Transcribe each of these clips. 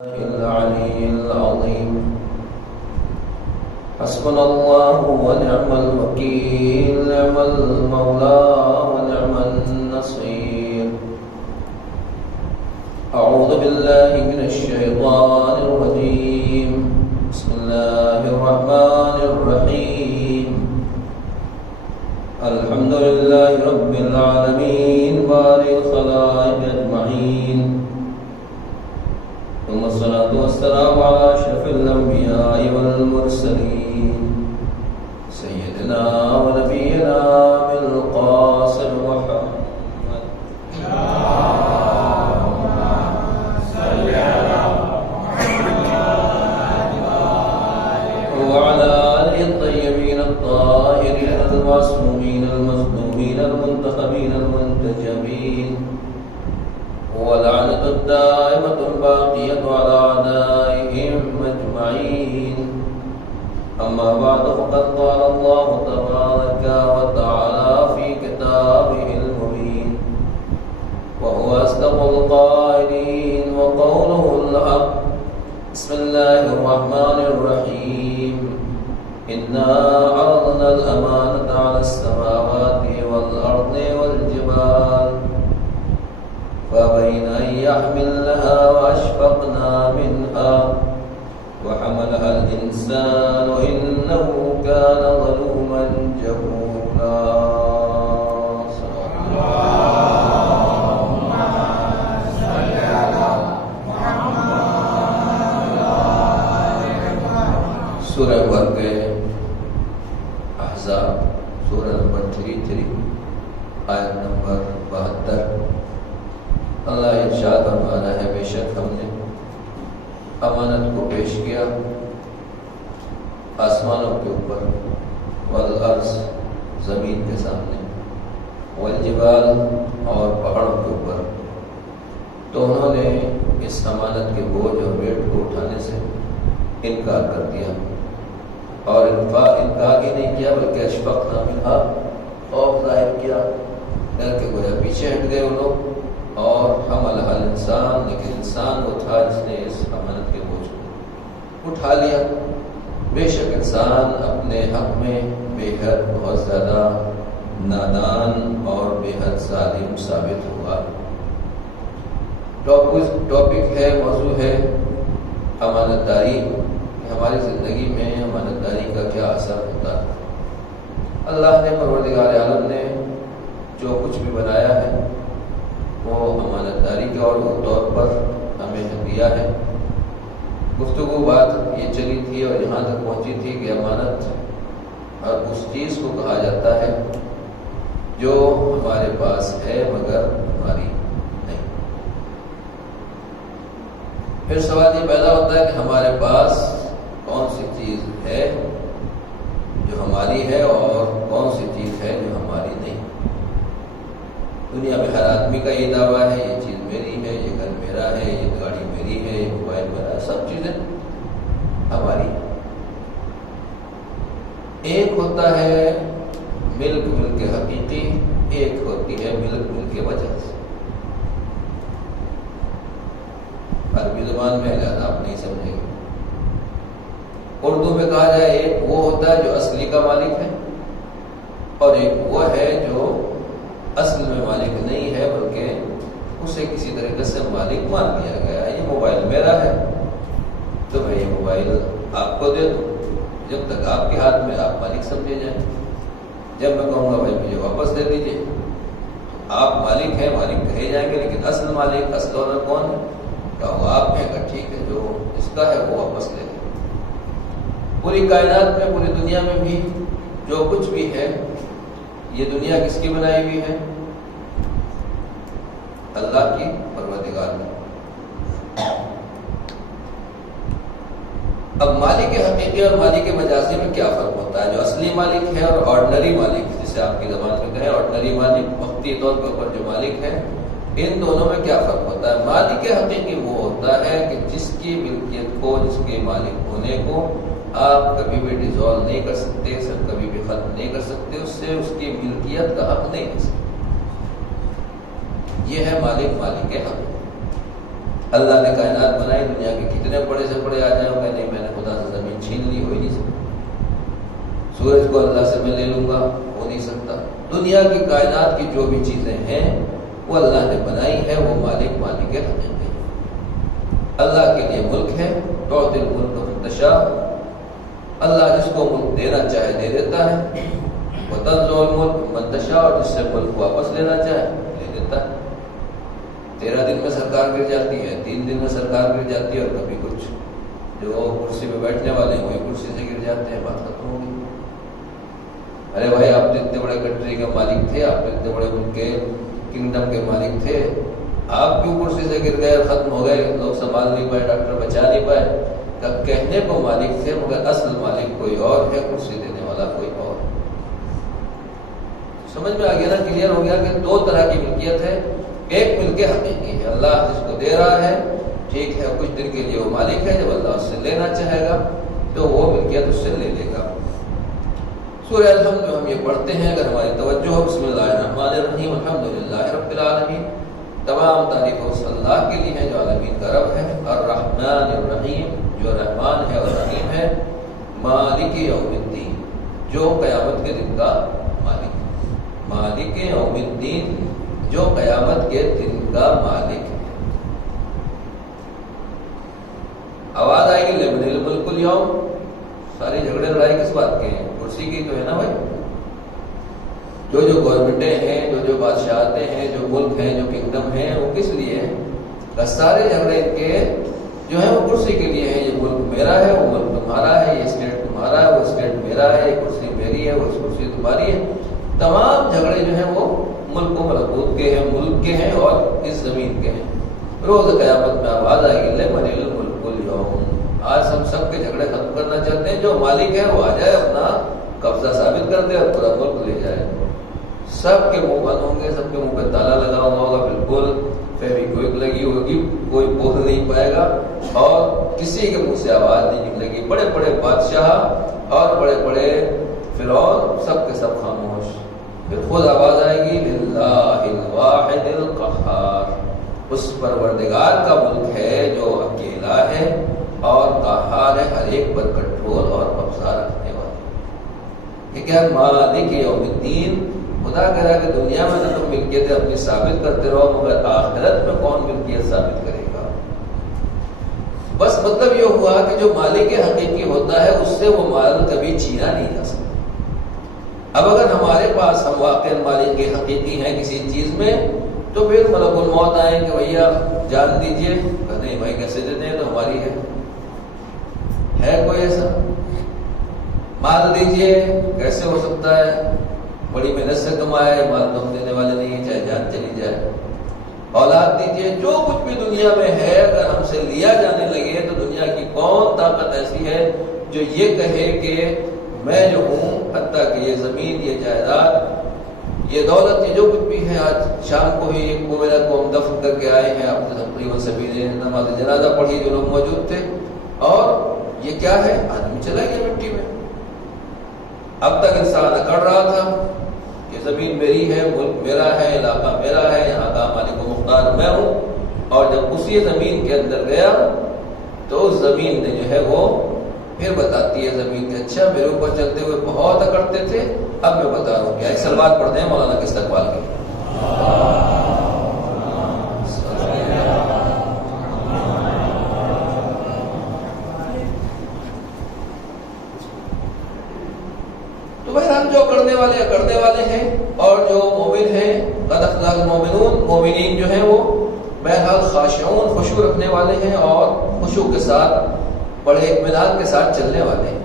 العلي العظيم حسبنا الله ونعم الوكيل نعم المولى ونعم النصير أعوذ بالله من الشيطان الرجيم بسم الله الرحمن الرحيم الحمد لله رب العالمين بارئ الخلائق أجمعين ثم الصلاة والسلام على أشرف الأنبياء والمرسلين سيدنا ونبينا بالقاسم محمد اللهم صل على محمد وعلى آله الطيبين الطاهرين المعصومين المظلومين المنتخبين المنتجبين ولعنة الدائمة الباقية على أعدائهم أجمعين أما بعد فقد قال الله تبارك وتعالى في كتابه المبين وهو أصدق القائلين وقوله الحق بسم الله الرحمن الرحيم إنا عرضنا الأمانة على السماوات والأرض والجبال فأبين أن يحملنها وأشفقنا منها وحملها الإنسان إنه كان ظلوما جهولا اللهم صل على محمد سورہ ورق احزاب سورہ نمبر 33 آیت نمبر 72 اللہ ارشاد فرمانا ہے بے شک ہم نے امانت کو پیش کیا آسمانوں کے اوپر والارض زمین کے سامنے والجبال اور پہاڑوں کے اوپر تو انہوں نے اس امانت کے بوجھ اور ویٹ کو اٹھانے سے انکار کر دیا اور انکار ہی نہیں کیا بلکہ اشفقنا منہا خوف ظاہر کیا ڈر کے گویا پیچھے ہٹ گئے وہ لوگ اور حملها الانسان لیکن انسان وہ تھا جس نے اس امانت کے بوجھ کو اٹھا لیا بے شک انسان اپنے حق میں بے حد بہت زیادہ نادان اور بے حد ظالم ثابت ہوا ٹاپک ہے موضوع ہے امانت داری کہ ہماری زندگی میں امانت داری کا کیا اثر ہوتا ہے اللہ نے پروردگار عالم نے جو کچھ بھی بنایا ہے وہ امانت داری کے اور طور پر ہمیں دیا ہے گفتگو بات یہ چلی تھی اور یہاں تک پہنچی تھی کہ امانت اور اس چیز کو کہا جاتا ہے جو ہمارے پاس ہے مگر ہماری نہیں پھر سوال یہ پیدا ہوتا ہے کہ ہمارے پاس کون سی چیز ہے جو ہماری ہے اور کون سی چیز ہے جو ہماری نہیں دنیا میں ہر آدمی کا یہ دعویٰ ہے یہ چیز میری ہے یہ گھر میرا ہے یہ گاڑی میری ہے یہ موبائل میرا ہے سب چیزیں ہماری ایک ہوتا ہے ملک حقیقی ایک ہوتی ہے ملک وجہ سے عربی زبان میں زیادہ آپ نہیں سمجھیں گے اردو میں کہا جائے ایک وہ ہوتا ہے جو اصلی کا مالک ہے اور ایک وہ ہے جو اصل میں مالک نہیں ہے بلکہ اسے کسی طریقے سے مالک مان لیا گیا ہے یہ موبائل میرا ہے تو میں یہ موبائل آپ کو دے دوں جب تک آپ کے ہاتھ میں آپ مالک سمجھے جائیں جب میں کہوں گا بھائی مجھے واپس دے دیجیے آپ مالک ہیں مالک کہے جائیں گے لیکن اصل مالک اصل اونر کون ہے کہ وہ آپ ہیں کہ ٹھیک ہے جو اس کا ہے وہ واپس لے لیں پوری کائنات میں پوری دنیا میں بھی جو کچھ بھی ہے یہ دنیا کس کی بنائی ہوئی ہے اللہ کی پروردگار کی اب مالک حقیقی اور مالک مجازی میں کیا فرق ہوتا ہے جو اصلی مالک ہے اور آرڈنری مالک جسے آپ کی زبان میں کہیں آرڈنری مالک وقتی طور کے اوپر جو مالک ہے ان دونوں میں کیا فرق ہوتا ہے مالک حقیقی وہ ہوتا ہے کہ جس کی ملکیت کو جس کے مالک ہونے کو آپ کبھی بھی ڈیزالو نہیں کر سکتے سر کبھی بھی ختم نہیں کر سکتے اس سے اس کی ملکیت کا حق نہیں لے سکتے یہ ہے مالک مالک کے حق اللہ نے کائنات بنائی، دنیا کے کتنے بڑے سے بڑے آ جائیں کہ نہیں میں نے خدا سے زمین چھین لی، ہو ہی نہیں سکتا۔ سورج کو اللہ سے میں لے لوں گا، ہو نہیں سکتا۔ دنیا کی کائنات کی جو بھی چیزیں ہیں وہ اللہ نے بنائی ہے، وہ مالک حقیقی ہے۔ اللہ کے لیے ملک ہے، تعطی الملک من تشاء، اللہ جس کو ملک دینا چاہے دے دیتا ہے، وتنزع الملک من تشاء، اور جس سے ملک واپس لینا چاہے لے دیتا ہے۔ 13 دن میں سرکار گر جاتی ہے، 3 دن میں سرکار گر جاتی ہے، اور کبھی کچھ جو کرسی پہ بیٹھنے والے ہیں وہی کرسی سے گر جاتے ہیں، بات ختم ہو گئی۔ ارے بھائی آپ تو اتنے بڑے کنٹری کے مالک تھے، آپ تو اتنے بڑے ملک کے کنگڈم کے مالک تھے، آپ کیوں کرسی سے گر گئے اور ختم ہو گئے، لوگ سنبھال نہیں پائے، ڈاکٹر بچا نہیں پائے؟ تب کہنے کو مالک تھے مگر اصل مالک کوئی اور ہے، کرسی دینے والا کوئی اور ہے۔ سمجھ میں آ گیا نا، کلیئر ہو گیا کہ 2 طرح کی ملکیت ہے، ایک ملک حقیقی ہے، اللہ جس کو دے رہا ہے ٹھیک ہے، کچھ دن کے لیے وہ مالک ہے، جب اللہ اس سے لینا چاہے گا تو وہ ملکیت اس سے لے لے گا۔ سورہ الحمد جو ہم یہ پڑھتے ہیں، اگر ہماری توجہ ہو، بسم اللہ الرحمن الرحیم، الحمدللہ رب العالمین، تمام تعریف اس اللہ کے لیے ہے جو عالمین کا رب ہے، الرحمن الرحیم جو رحمان ہے اور رحیم ہے، مالک یوم الدین جو قیامت کے دن کا مالک ہے، مالک یوم الدین جو قیامت کے دن کا مالک ہے۔ آواز آئے گی لمن الملک اليوم، ساری جھگڑے لڑائی کس بات کے ہیں؟ کرسی کی تو ہے نا بھائی۔ جو گورنمنٹیں ہیں، جو بادشاہتیں ہیں، جو ملک ہیں، جو کنگڈم ہیں، وہ کس لیے ہیں؟ بس سارے جھگڑے ان کے جو ہیں وہ کرسی کے لیے ہیں۔ یہ ملک میرا ہے، وہ ملک تمہارا ہے، یہ اسٹیٹ تمہارا ہے، وہ اسٹیٹ میرا ہے، یہ کرسی میری ہے، وہ کرسی تمہاری ہے۔ تمام جھگڑے جو ہیں وہ ملک و ملکوت کے ہیں، ملک کے ہیں اور اس زمین کے ہیں۔ روز قیامت میں آواز آئے گی لمن الملک اليوم، آج ہم سب کے جھگڑے ختم کرنا چاہتے ہیں، جو مالک ہے وہ آ جائے، اپنا قبضہ ثابت کر دے اور پورا ملک لے جائے۔ سب کے منہ بند ہوں گے، سب کے منہ پہ تالا لگا ہوا ہوگا، بالکل فیویکوئک لگی ہوگی، کوئی بول نہیں پائے گا اور کسی کے منہ سے آواز نہیں نکلے گی۔ بڑے بڑے بادشاہ اور بڑے بڑے فرعون سب کے سب خاموش، پھر خود آواز آئے گی للہ الواحد القہار، اس پروردگار کا ملک ہے جو اکیلا ہے اور قہار ہے، ہر ایک پر کنٹرول اور قبضہ رکھنے والا۔ یہ کیا مالک یوم الدین، خدا کہہ رہا ہے کہ دنیا میں تو تم ملکیتیں اپنی ثابت کرتے رہو، مگر آخرت میں کون ملکیت ثابت کرے گا؟ بس مطلب یہ ہوا کہ جو مالک حقیقی ہوتا ہے اس سے وہ مال کبھی چھینا نہیں جا سکتا۔ اب اگر ہمارے پاس ہم واقع مالک حقیقی ہیں کسی چیز میں، تو پھر ملک الموت آئیں کہ بھیا جان دیجئے، نہیں بھائی کیسے دیتے ہیں، تو ہماری ہے کوئی ایسا؟ مال دیجئے، کیسے ہو سکتا ہے؟ بڑی محنت سے کمائے، مال تو ہم دینے والے نہیں ہیں، چاہے جان چلی جائے۔ اولاد دیجئے، جو کچھ بھی دنیا میں ہے اگر ہم سے لیا جانے لگے تو دنیا کی کون طاقت ایسی ہے جو یہ کہے کہ میں جو ہوں، حتیٰ کہ یہ زمین، یہ جائیداد، یہ دولت، یہ جو کچھ بھی ہے، آج شام کو ہی ایک مومنہ کو ہم دفن کر کے آئے ہیں، آپ نے تقریباً سبھی نے نماز جنازہ پڑھی جو لوگ موجود تھے، اور یہ کیا ہے؟ آدمی چلا گیا مٹی میں۔ اب تک انسان اکڑ رہا تھا کہ زمین میری ہے، ملک میرا ہے، علاقہ میرا ہے، یہاں کا مالک و مختار میں ہوں، اور جب اسی زمین کے اندر گیا تو اس زمین نے جو ہے وہ پھر بتاتی ہے زمین کے اچھا میرے اوپر چلتے ہوئے بہت اکڑتے تھے، اب میں بتا رہا ہوں کیا۔ ایک سلوات پڑھتے ہیں مولانا کے استقبال کی۔ تو بہرحال جو اکڑنے والے ہیں اور جو مومن ہیں، قد افلح المؤمنون، مومنین جو ہیں وہ بہرحال خاشعون، خشوع رکھنے والے ہیں اور خشوع کے ساتھ، بڑے اطمینان کے ساتھ چلنے والے ہیں۔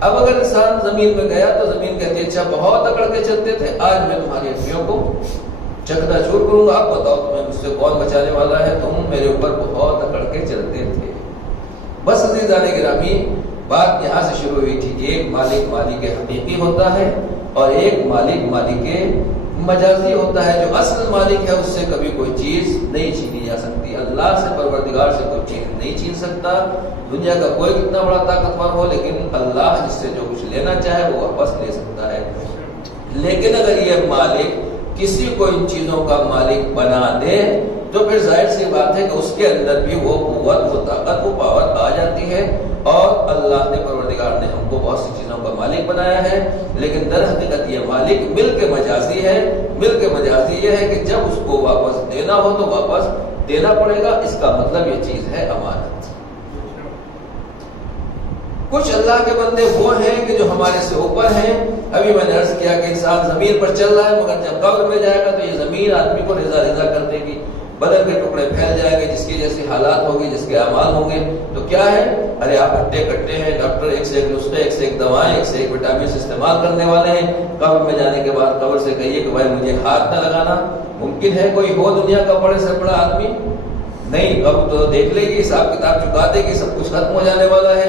اب اگر انسان زمین میں گیا تو زمین کہتی ہے اچھا بہت اکڑ کے چلتے تھے، آج میں تمہاری ہڈیوں کو چکنا چور کروں گا، اب بتاؤ تمہیں مجھ سے کون بچانے والا ہے، تم میرے اوپر بہت اکڑ کے چلتے تھے۔ بس عزیزان گرامی، بات یہاں سے شروع ہوئی تھی کہ ایک مالک حقیقی ہوتا ہے اور ایک مالک مجازی ہوتا ہے۔ جو اصل مالک ہے اس سے کبھی کوئی چیز نہیں چھینی جا سکتی، اللہ سے، پروردگار سے کوئی چیز نہیں چھین سکتا۔ دنیا کا کوئی کتنا بڑا طاقتور ہو، لیکن اللہ جس سے جو کچھ لینا چاہے وہ واپس لے سکتا ہے۔ لیکن اگر یہ مالک کسی کو ان چیزوں کا مالک بنا دے تو پھر ظاہر سی بات ہے کہ اس کے اندر بھی وہ قوت، وہ طاقت، وہ پاور آ جاتی ہے. اور اللہ نے، پروردگار نے ہم کو بہت سی چیزوں کا مالک بنایا ہے، لیکن در حقیقت یہ مالک ملک مجازی ہے. ملک مجازی یہ ہے کہ جب اس کو واپس دینا ہو تو واپس دینا پڑے گا. اس کا مطلب یہ چیز ہے امانت. کچھ اللہ کے بندے وہ ہیں کہ جو ہمارے سے اوپر ہیں. ابھی میں نے عرض کیا کہ انسان زمین پر چل رہا ہے، مگر جب قبر میں جائے گا تو یہ زمین آدمی کو رضا رضا کر دے گی، بدن کے ٹکڑے پھیل جائیں گے، جس کی جیسی حالات ہوگی، جس کے اعمال ہوں گے. تو کیا ہے، ارے آپ ہٹے کٹے ہیں، ڈاکٹر ایک سے ایک نسخے، ایک سے ایک دوائیں، ایک سے ایک وٹامن استعمال کرنے والے ہیں. قبر میں جانے کے بعد قبر سے کہیے کہ بھائی مجھے ہاتھ نہ لگانا. ممکن ہے کوئی ہو دنیا کا بڑے سے بڑا آدمی؟ نہیں. قبر تو دیکھ لے گی، حساب کتاب چکا دے گی، سب کچھ ختم ہو جانے والا ہے.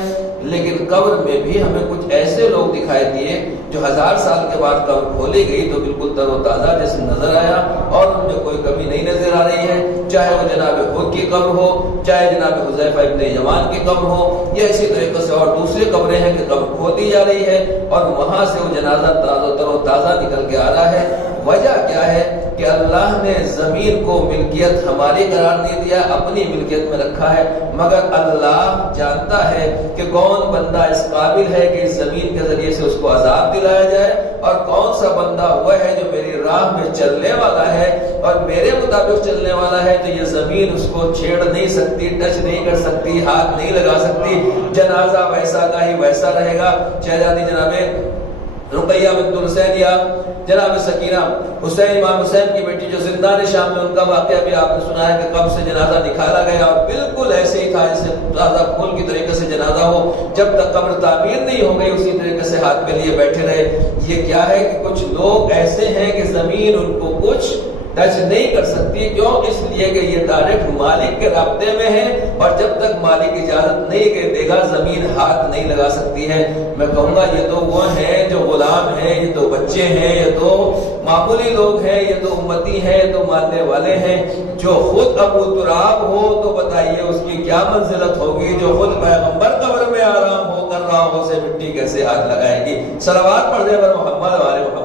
لیکن قبر میں بھی ہمیں کچھ ایسے لوگ دکھائی دیے جو 1000 سال کے بعد قبر کھولی گئی تو بالکل تر و تازہ جیسے نظر آیا، اور ان میں کوئی کمی نہیں نظر آ رہی ہے. چاہے وہ جناب حود کی قبر ہو، چاہے جناب حذیفہ ابن یمان کی قبر ہو، یا اسی طریقے سے اور دوسری قبریں ہیں کہ قبر کھودی جا رہی ہے اور وہاں سے وہ جنازہ تر و تازہ نکل کے آ رہا ہے. وجہ کیا ہے کہ اللہ نے زمین کو ملکیت ہماری قرار نہیں دیا، اپنی ملکیت میں رکھا ہے. مگر اللہ جانتا ہے کہ کون بندہ اس قابل ہے کہ اس زمین کے ذریعے سے اس کو عذاب دلایا جائے، اور کون سا بندہ وہ ہے جو میری راہ میں چلنے والا ہے اور میرے مطابق چلنے والا ہے. تو یہ زمین اس کو چھیڑ نہیں سکتی، ٹچ نہیں کر سکتی، ہاتھ نہیں لگا سکتی. جنازہ ویسا کا ہی ویسا رہے گا. شہزادی جناب رقیہ بنت الحسین یا جناب سکینہ حسین، امام حسین کی بیٹی جو زندان شام میں، ان کا واقعہ بھی آپ نے سنا ہے کہ قبر سے جنازہ نکالا گیا اور بالکل ایسے ہی تھا جیسے تازہ پھول کی طریقے سے جنازہ ہو. جب تک قبر تعمیر نہیں ہو گئی اسی طریقے سے ہاتھ میں لیے بیٹھے رہے. یہ کیا ہے کہ کچھ لوگ ایسے ہیں کہ زمین ان کو کچھ ٹچ نہیں کر سکتی. کیوں؟ اس لیے کہ یہ ڈائریکٹ مالک کے رابطے میں ہے، اور جب تک مالک اجازت نہیں دے گا زمین ہاتھ نہیں لگا سکتی ہے. میں کہوں گا یہ تو وہ ہیں جو غلام ہیں، یہ تو بچے ہیں، یہ تو معمولی لوگ ہیں، یہ تو امتی ہیں، یہ تو ماننے والے ہیں. جو خود ابو تراب ہو تو بتائیے اس کی کیا منزلت ہوگی. جو خود پیغمبر قبر میں آرام ہو کر رہا ہو اسے مٹی کیسے ہاتھ لگائے گی. صلوات پڑھ دے پر محمد والے محمد.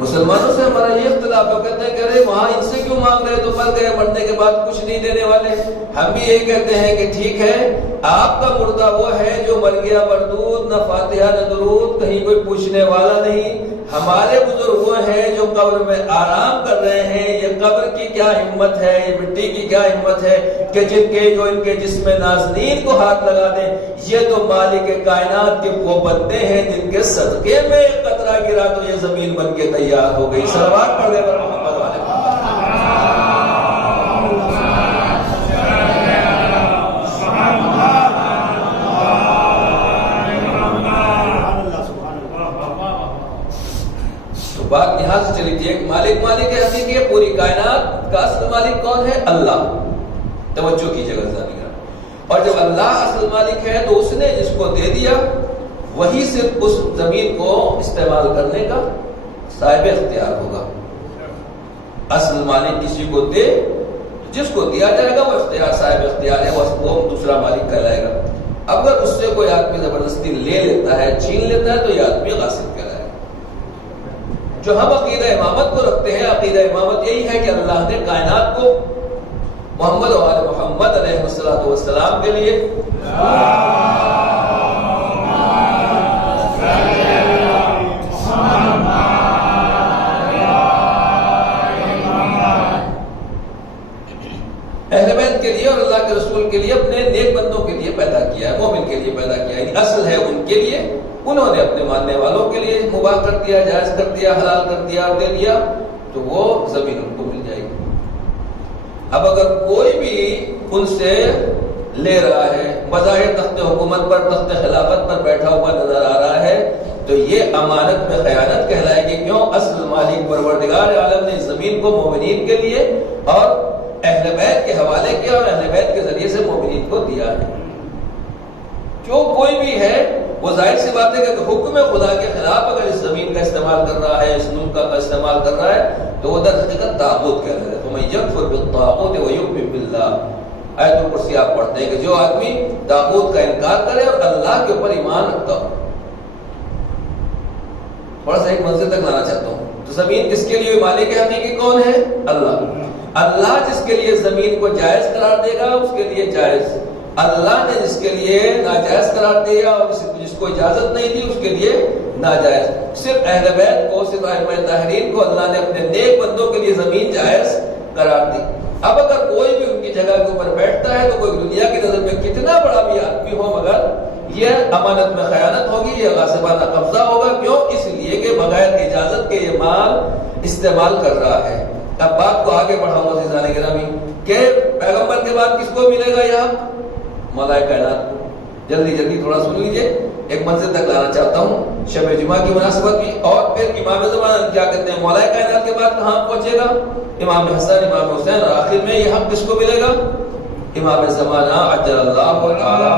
مسلمانوں سے ہمارا یہ اختلاف ہے، کہتے ہیں کہ ارے وہاں ان سے کیوں مانگ رہے، تو مر گئے، مرنے کے بعد کچھ نہیں دینے والے. ہم بھی یہی کہتے ہیں کہ ٹھیک ہے، آپ کا مردہ وہ ہے جو مر گیا مردود، نہ فاتحہ نہ درود، کہیں کوئی پوچھنے والا نہیں. ہمارے بزرگ وہ ہیں جو قبر میں آرام کر رہے ہیں. یہ قبر کی کیا ہمت ہے، یہ مٹی کی کیا ہمت ہے کہ جن کے جو ان کے جسم نازنین کو ہاتھ لگا دیں. یہ تو مالک کائنات کے وہ بندے ہیں جن کے صدقے میں ایک قطرہ گرا تو یہ زمین بن کے تیار ہو گئی. صلوات پڑھ دے پر محمد والے. بات یہاں سے چلی تھی، ایک مالک ہے حقیقی ہے. پوری کائنات کا اصل مالک کون ہے؟ اللہ. توجہ کیجیے گا ذرا. اور جب اللہ اصل مالک ہے تو اس نے جس کو دے دیا وہی صرف اس زمین کو استعمال کرنے کا صاحب اختیار ہوگا. اصل مالک کسی کو دے، جس کو دیا جائے گا وہ اختیار صاحب اختیار ہے، وہ دوسرا مالک کہلائے گا. اگر اس سے کوئی آدمی زبردستی لے لیتا ہے، چھین لیتا ہے، تو یہ آدمی غاصب کہلائے گا. جو ہم عقیدہ امامت کو رکھتے ہیں، عقیدہ امامت یہی ہے کہ اللہ نے کائنات کو محمد و آل محمد علیہ السلام کے لیے اہل بیت کے لیے اور اللہ کے رسول کے لیے، اپنے نیک بندوں کے لیے پیدا کیا ہے، مومن کے لیے پیدا کیا ہے. یعنی اصل ہے ان کے لیے، انہوں نے اپنے ماننے والوں کے لیے مباح کر دیا، جائز کر دیا، حلال کر دیا اور دے دیا، تو وہ زمین ان کو مل جائے گی. اب اگر کوئی بھی ان سے لے رہا ہے، بظاہر تخت حکومت پر، تخت خلافت پر بیٹھا ہوا نظر آ رہا ہے، تو یہ امانت میں خیانت کہلائے گی. کیوں؟ اصل مالک پروردگار عالم نے زمین کو مومنین کے لیے اور اہل بیت کے حوالے کیا اور اہل بیت کے ذریعے سے مومنین کو دیا ہے. جو کوئی بھی ہے وہ ظاہر سی بات ہے کہ حکم خدا کے خلاف اگر اس زمین کا استعمال کر رہا ہے، اس ملک کا استعمال کر رہا ہے، تو وہ در حقیقت طاغوت کہہ رہے ہیں. فَمَن يَكْفُرْ بِالطَّاغُوتِ وَيُؤْمِنْ بِاللَّهِ، آیت الکرسی آپ پڑھتے ہیں کہ جو آدمی طاغوت کا انکار کرے اور اللہ کے اوپر ایمان رکھتا ہو. تھوڑا سا ایک منزل تک لانا چاہتا ہوں. تو زمین کس کے لیے مالک حقیقی کون ہے؟ اللہ. اللہ جس کے لیے زمین کو جائز قرار دے گا اس کے لیے جائز. اللہ نے جس کے لیے ناجائز قرار دیا اور جس کو اجازت نہیں دی اس کے لیے ناجائز. صرف اہل بیت کو، صرف ائمہ طاہرین کو اللہ نے اپنے نیک بندوں کے لیے زمین جائز قرار دی. اب اگر کوئی بھی ان کی جگہ کے اوپر بیٹھتا ہے تو کوئی دنیا کی نظر میں کتنا بڑا بھی آدمی ہو، مگر یہ امانت میں خیانت ہوگی، یہ غاصبانہ قبضہ ہوگا. کیوں؟ اس لیے کہ بغیر اجازت کے یہ مال استعمال کر رہا ہے. اب بات کو آگے بڑھاؤں گا عزیزان گرامی کہ پیغمبر کے بعد کس کو ملے گا؟ یہ ملائکہ کائنات کو. جلدی جلدی تھوڑا سن لیجئے، ایک منزل تک لانا چاہتا ہوں شب جمعہ کی مناسبت بھی. اور پھر امام زمانہ کیا کہتے ہیں ملائکہ کائنات کے بعد کہاں پہنچے گا؟ امام حسن، امام حسین، اور آخر میں یہ حق کس کو ملے گا؟ امام زمانہ عجل اللہ تعالی.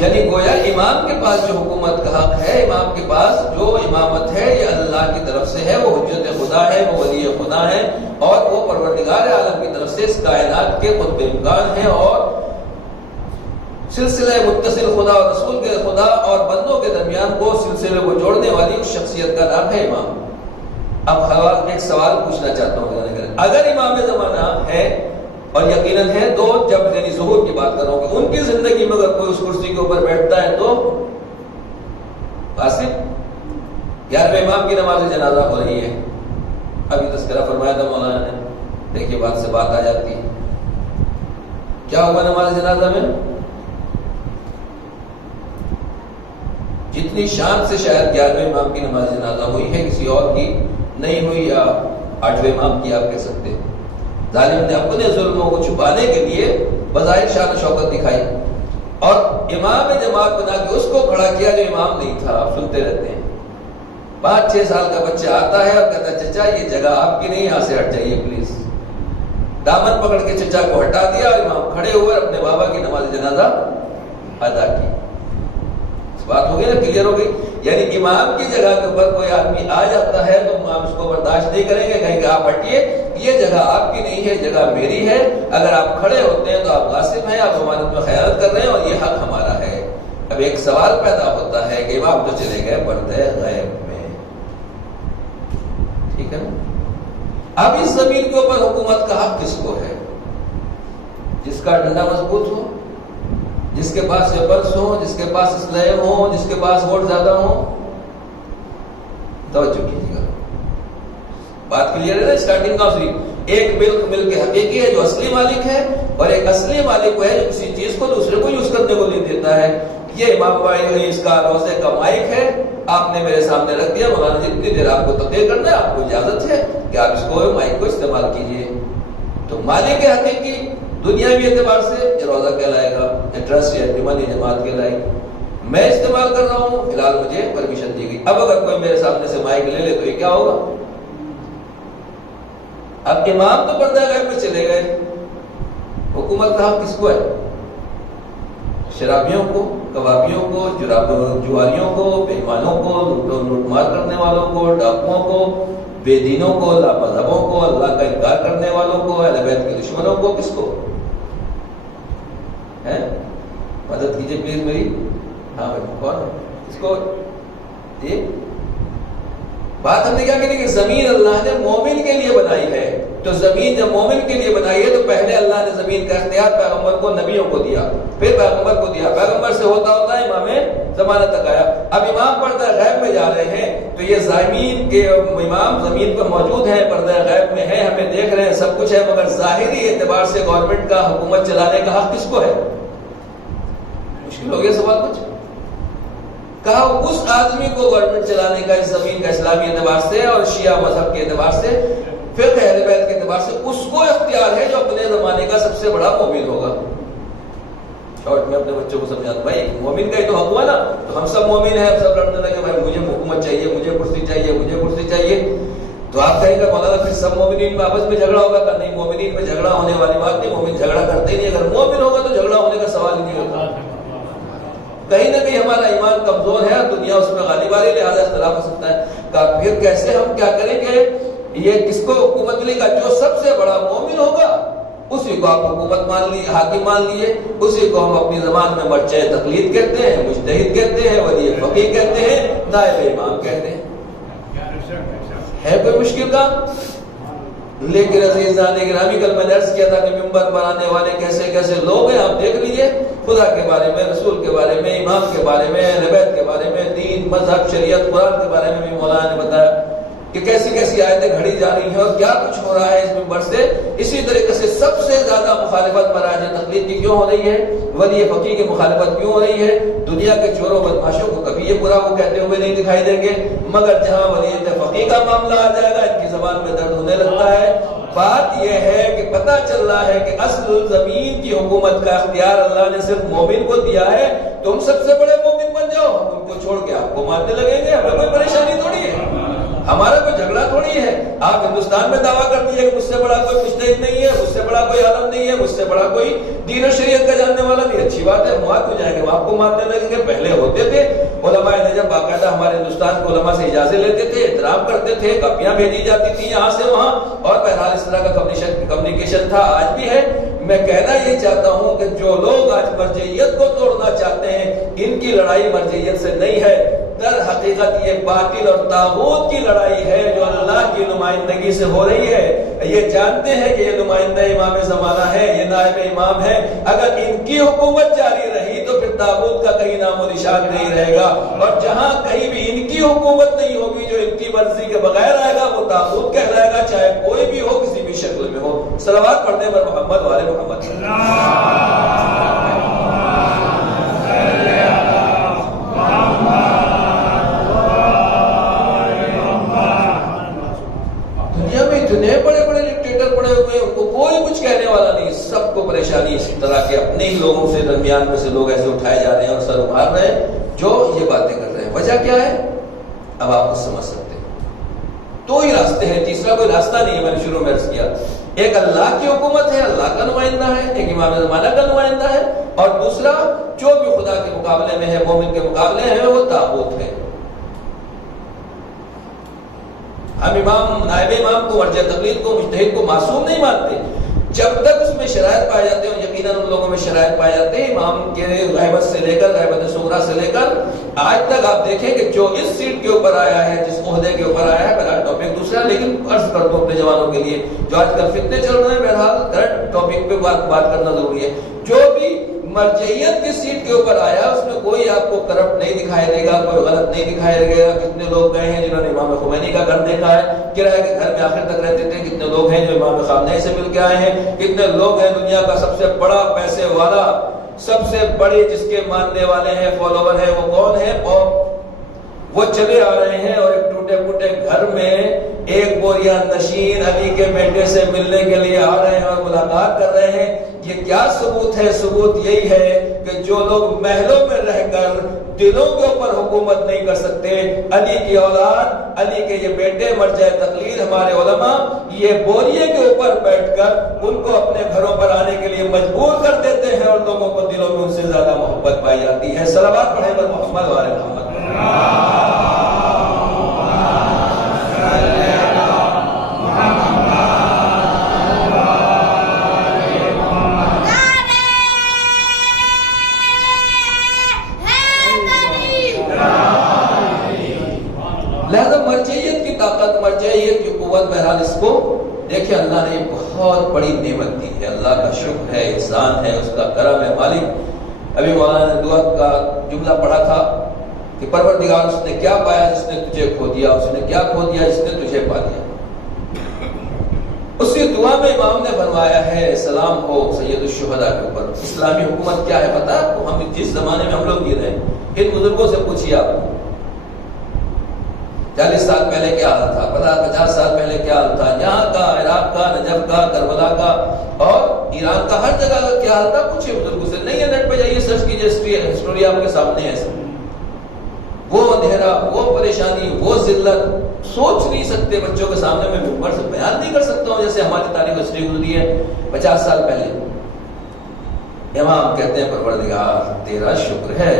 یعنی گویا امام کے پاس جو حکومت کا حق ہے، امام کے پاس جو امامت ہے یہ اللہ کی طرف سے ہے. وہ حجت خدا ہے، وہ ولی خدا ہے، اور وہ پروردگار عالم کی طرف سے اس کائنات کے قطب امکان ہے، اور سلسلہ متصل خدا اور رسول کے خدا اور بندوں کے درمیان کو سلسلے کو جوڑنے والی اس شخصیت کا نام ہے امام. اب ایک سوال پوچھنا چاہتا ہوں، اگر امام زمانہ ہے اور یقیناً ہے تو جب یعنی ظہور کی بات کر رہا ہوں کہ ان کی زندگی میں اگر کوئی اس کرسی کے اوپر بیٹھتا ہے تو آصف 11ویں امام کی نماز جنازہ ہو رہی ہے. ابھی تذکرہ فرمایا تھا مولانا نے، دیکھیے بات سے بات آ جاتی ہے. کیا ہوگا نماز جنازہ میں؟ جتنی شان سے شاید 11ویں امام کی نماز جنازہ ہوئی ہے کسی اور کی نہیں ہوئی، یا 8ویں امام کی آپ کہہ سکتے ہیں. ظالم نے اپنے ظلموں کو چھپانے کے لیے بظاہر شان و شوکت دکھائی اور امام جماعت بنا کے اس کو کھڑا کیا جو امام نہیں تھا. آپ سنتے رہتے ہیں 5-6 سال کا بچہ آتا ہے اور کہتا ہے چچا یہ جگہ آپ کی نہیں، یہاں سے ہٹ جائیے پلیز. دامن پکڑ کے چچا کو ہٹا دیا اور امام کھڑے ہوئے اپنے بابا کی نماز جنازہ ادا کی. بات ہو گئی نا، کلیئر ہو گئی. یعنی امام کی جگہ کے اوپر کوئی آدمی آ جاتا ہے تو امام اس کو برداشت نہیں کریں گے، کہیں گے آپ ہٹیے، یہ جگہ آپ کی نہیں ہے، جگہ میری ہے. اگر آپ کھڑے ہوتے ہیں تو آپ غاصب ہیں، آپ امانت میں خیانت کر رہے ہیں اور یہ حق ہمارا ہے. اب ایک سوال پیدا ہوتا ہے کہ امام تو چلے گئے پردے غیب میں، ٹھیک ہے نا. اب اس زمین کے اوپر حکومت کا حق کس کو ہے؟ جس کا ڈنڈا مضبوط ہو، جس کے پاس ویپنس ہوں، جس کے پاس اسلحے ہوں، جس کے پاس ووٹ زیادہ ہوں. توجہ کیجیے گا، بات کلیئر ہے نا. اسٹارٹنگ کا ایک ملک حقیقی ہے جو اصلی مالک ہے، اور ایک اصلی مالک ہے جو کسی چیز کو دوسرے کو یوز کرنے کو نہیں دیتا ہے. یہ امام بھائی اس کا روزے کا مائک ہے، آپ نے میرے سامنے رکھ دیا. مولانا جتنی دیر آپ کو تقریر کرنا ہے آپ کو اجازت ہے کہ آپ اس کو مائک کو استعمال کیجیے. تو مالک حقیقی دنیاوی اعتبار سے یہ روزہ کہلائے گا، یہ ٹرسٹ یا انجمن جماعت کہلائے گی. میں استعمال کر رہا ہوں، فی الحال مجھے پرمیشن دی گئی. اب اگر کوئی میرے سامنے سے مائک لے لے تو یہ کیا ہوگا؟ اب امام تو پردہ غیب میں چلے گئے، حکومت کا حق کس کو ہے؟ شرابیوں کو، کبابیوں کو، جواریوں کو، بے ایمانوں کو، لوٹ مار کرنے والوں کو، ڈاکوؤں کو، بے دینوں کو، لاپذہبوں کو، اللہ کا انکار کرنے والوں کو، اہل بیت کے دشمنوں کو. کس کو ہے؟ مدد کیجیے پلیز میری. ہاں بھائی کون ہے اس کو؟ جی بات ہم نے کیا کہ زمین اللہ نے مومن کے لیے بنائی ہے. تو زمین جب مومن کے لیے بنائی ہے تو پہلے اللہ نے زمین کا اختیار پیغمبر کو، نبیوں کو دیا، پھر پیغمبر کو دیا. پیغمبر سے ہوتا ہوتا ہے امام زمانہ تک آیا. اب امام پردہ غیب میں جا رہے ہیں تو یہ زمین کے امام زمین پر موجود ہیں، پردہ غیب میں ہے، ہمیں دیکھ رہے ہیں، سب کچھ ہے، مگر ظاہری اعتبار سے گورنمنٹ کا حکومت چلانے کا حق کس کو ہے؟ مشکل ہو گیا سوال کچھ. کہا اس آدمی کو گورنمنٹ چلانے کا اس زمین کا اسلامی اعتبار سے اور شیعہ مذہب کے اعتبار سے، فقہ اہل بیت کے اعتبار سے اس کو اختیار ہے جو اپنے زمانے کا سب سے بڑا مومن ہوگا. شارٹ میں اپنے بچوں کو سمجھاتا بھائی مومن کا ہی تو حق ہوا نا. تو ہم سب مومن ہیں، ہم سب لڑنے لگے بھائی مجھے حکومت چاہیے، مجھے کرسی چاہیے، مجھے کرسی چاہیے. تو آپ کہیں گے مولانا پھر سب مومنین میں آپس میں جھگڑا ہوگا. کہ نہیں، مومنین میں جھگڑا ہونے والی بات نہیں، مومن جھگڑا کرتے ہی نہیں. اگر مومن ہوگا تو جھگڑا ہونے کا سوال ہی نہیں ہوتا. کہیں نہ کہیں ہمارا ایمان کمزور ہے اور دنیا اس میں غالب آ رہی، لہٰذا اختلاف ہو سکتا ہے. کہا پھر کیسے ہم کیا کریں گے؟ یہ کس کو حکومت ملے گا؟ جو سب سے بڑا مومن ہوگا اسی کو آپ حکومت مان لیے، حاکم مان لیے. اسی کو ہم اپنی زبان میں مرجع تقلید کہتے ہیں، مجتہد کہتے ہیں، ولی فقیہ کہتے ہیں، نائب امام کہتے ہیں. ہے کوئی مشکل کام؟ لیکن عزیزان گرامی، کل میں نے عرض کیا تھا کہ منبر بنانے والے کیسے کیسے لوگ ہیں. آپ دیکھ لیجئے، خدا کے بارے میں، رسول کے بارے میں، امام کے بارے میں، اہل بیت کے بارے میں، دین، مذہب، شریعت، قرآن کے بارے میں بھی مولانا نے بتایا کہ کیسی کیسی آیتیں گھڑی جا رہی ہیں اور کیا کچھ ہو رہا ہے اس منبر سے. اسی طریقے سے سب سے زیادہ مخالفت مراجع تقلید کی کیوں ہو رہی ہے؟ ولی فقیہ کی مخالفت کیوں ہو رہی ہے؟ دنیا کے چوروں بدماشوں کو کبھی یہ برا وہ کہتے ہوئے نہیں دکھائی دیں گے، مگر جہاں ولیت فقیہ کا معاملہ آ جائے گا ان کی زبان میں درد ہونے لگتا ہے. بات یہ ہے کہ پتہ چل رہا ہے کہ اصل زمین کی حکومت کا اختیار اللہ نے صرف مومن کو دیا ہے. تم سب سے بڑے مومن بن جاؤ، ہم ان کو چھوڑ کے آپ کو مارنے لگیں گے. ہمیں کوئی پریشانی تھوڑی ہے، ہمارا کوئی جھگڑا تھوڑی ہے. آپ ہندوستان میں دعویٰ کرتی ہے کہ مجھ سے بڑا کوئی مجتہد نہیں ہے، مجھ سے بڑا کوئی عالم نہیں ہے، مجھ سے بڑا کوئی دین و شریعت کا جاننے والا نہیں. اچھی بات ہے، وہاں کیوں جائیں گے؟ آپ کو مارنے لگیں گے. پہلے ہوتے تھے علماء نے جب باقاعدہ ہمارے ہندوستان کے علماء سے اجازت لیتے تھے، احترام کرتے تھے، کاپیاں بھیجی جاتی تھی یہاں سے وہاں، اور بہرحال اس طرح کا کمیونیکیشن تھا، آج بھی ہے. میں کہنا یہ چاہتا ہوں کہ جو لوگ آج مرجعیت کو توڑنا چاہتے ہیں، ان کی لڑائی مرجعیت سے نہیں ہے. در حقیقت یہ باطل اور طاغوت کی لڑائی ہے جو اللہ کی نمائندگی سے ہو رہی ہے. یہ جانتے ہیں کہ یہ نمائندہ امام زمانہ ہے، یہ نائب امام ہے. اگر ان کی حکومت جاری رہی تو پھر طاغوت کا کہیں نام و نشان نہیں رہے گا، اور جہاں کہیں بھی ان کی حکومت نہیں ہوگی جو ان کی مرضی کے بغیر آئے گا وہ طاغوت کہلائے گا، چاہے کوئی بھی ہو، کسی بھی شکل میں ہو. صلوات پڑھنے پر محمد والے محمد. دنیا میں اتنے بڑے بڑے ڈکٹیٹر پڑے ہوئے ہیں، ان کو کوئی کچھ کہنے والا نہیں. سب کو پریشانی اس طرح کے اپنے ہی لوگوں سے، درمیان میں سے لوگ ایسے اٹھائے جا رہے ہیں اور سر ابھار رہے ہیں جو یہ باتیں کر رہے ہیں. وجہ کیا ہے؟ اب آپ کو سمجھ سکتے ہیں. دو ہی راستے ہیں، تیسرا کوئی راستہ نہیں ہے. میں نے شروع میں عرض کیا، ایک اللہ کی حکومت ہے، اللہ کا نمائندہ ہے، ایک امام زمانہ کا نمائندہ ہے، اور دوسرا جو بھی خدا کے مقابلے میں ہے، مومن کے مقابلے ہے، وہ طاغوت ہے. ہم امام، نائب امام کو، مرجع تقلید کو، مجتہد کو معصوم نہیں مانتے. جب تک اس میں شرائط پائے جاتے ہیں، یقیناً ان لوگوں میں شرائط پائے جاتے ہیں. امام کے غیبت سے لے کر، غیبت صغریٰ سے لے کر آج تک آپ دیکھیں کہ جو اس سیٹ کے اوپر آیا ہے، جس عہدے کے اوپر آیا ہے، بہرحال ٹاپک دوسرا، لیکن عرض کر دو اپنے جوانوں کے لیے جو آج کل فتنے چل رہے ہیں، بہرحال کرنٹ ٹاپک پہ بات کرنا ضروری ہے. جو بھی مرجعیت کی سیٹ کے اوپر آیا اس میں کوئی آپ کو کرپٹ نہیں دکھائی دے گا، کوئی غلط نہیں دکھائی دے گا. کتنے لوگ گئے ہیں جنہوں نے امام خمینی کا گھر دیکھا ہے، کرایہ کے گھر میں آخر تک رہتے تھے. کتنے لوگ ہیں جو امام خامنہ سے مل کے آئے ہیں. کتنے لوگ ہیں دنیا کا سب سے بڑا پیسے والا، سب سے بڑے جس کے ماننے والے ہیں، فالوور ہیں، وہ کون ہے؟ وہ چلے آ رہے ہیں اور ایک ٹوٹے پھوٹے گھر میں ایک بوریا نشین علی کے بیٹے سے ملنے کے لیے آ رہے ہیں اور ملاقات کر رہے ہیں. یہ کیا ثبوت ہے؟ ثبوت یہی ہے کہ جو لوگ محلوں میں رہ کر دلوں کے اوپر حکومت نہیں کر سکتے، علی کی اولاد، علی کے یہ بیٹے، مرجع تقلید ہمارے علماء، یہ بوریے کے اوپر بیٹھ کر ان کو اپنے گھروں پر آنے کے لیے مجبور کر دیتے ہیں اور لوگوں کو دلوں میں ان سے زیادہ محبت پائی جاتی ہے. صلوات پڑھیں پر محمد والے محمد. لہذا مرجعیت کی طاقت، مرجعیت کی قوت، بہرحال اس کو دیکھیں اللہ نے بہت بڑی نعمت دی ہے. اللہ کا شکر ہے، احسان ہے، اس کا کرم ہے. مالک، ابھی مولانا نے دعا کا جملہ پڑھا تھا کہ پروردگار اس نے کیا پایا جس نے تجھے کھو دیا، اس نے کیا کھو دیا جس نے تجھے پا دیا. اسی دعا میں امام نے فرمایا ہے سلام ہو سید الشہداء کے اوپر. اسلامی حکومت کیا ہے پتہ ہے؟ ہم جس زمانے میں ہم لوگ جی رہے ہیں، ان بزرگوں سے پوچھیے آپ 40 سال پہلے کیا حال تھا، 50 سال پہلے کیا حال تھا، یہاں کا، عراق کا، نجف کا، کربلا کا اور ایران کا، ہر جگہ کا کیا حال تھا. پوچھئے بزرگوں سے. نہیں ہے، نیٹ پہ جائیے، سرچ کیجئے، ہسٹوری آپ کے سامنے ہے. وہ اندھیرا، وہ پریشانی، وہ ذلت سوچ نہیں سکتے. بچوں کے سامنے میں ممبر سے بیان نہیں کر سکتا ہوں جیسے ہماری تاریخ ہسٹری گزری ہے 50 سال پہلے. امام کہتے ہیں پروردگار تیرا شکر ہے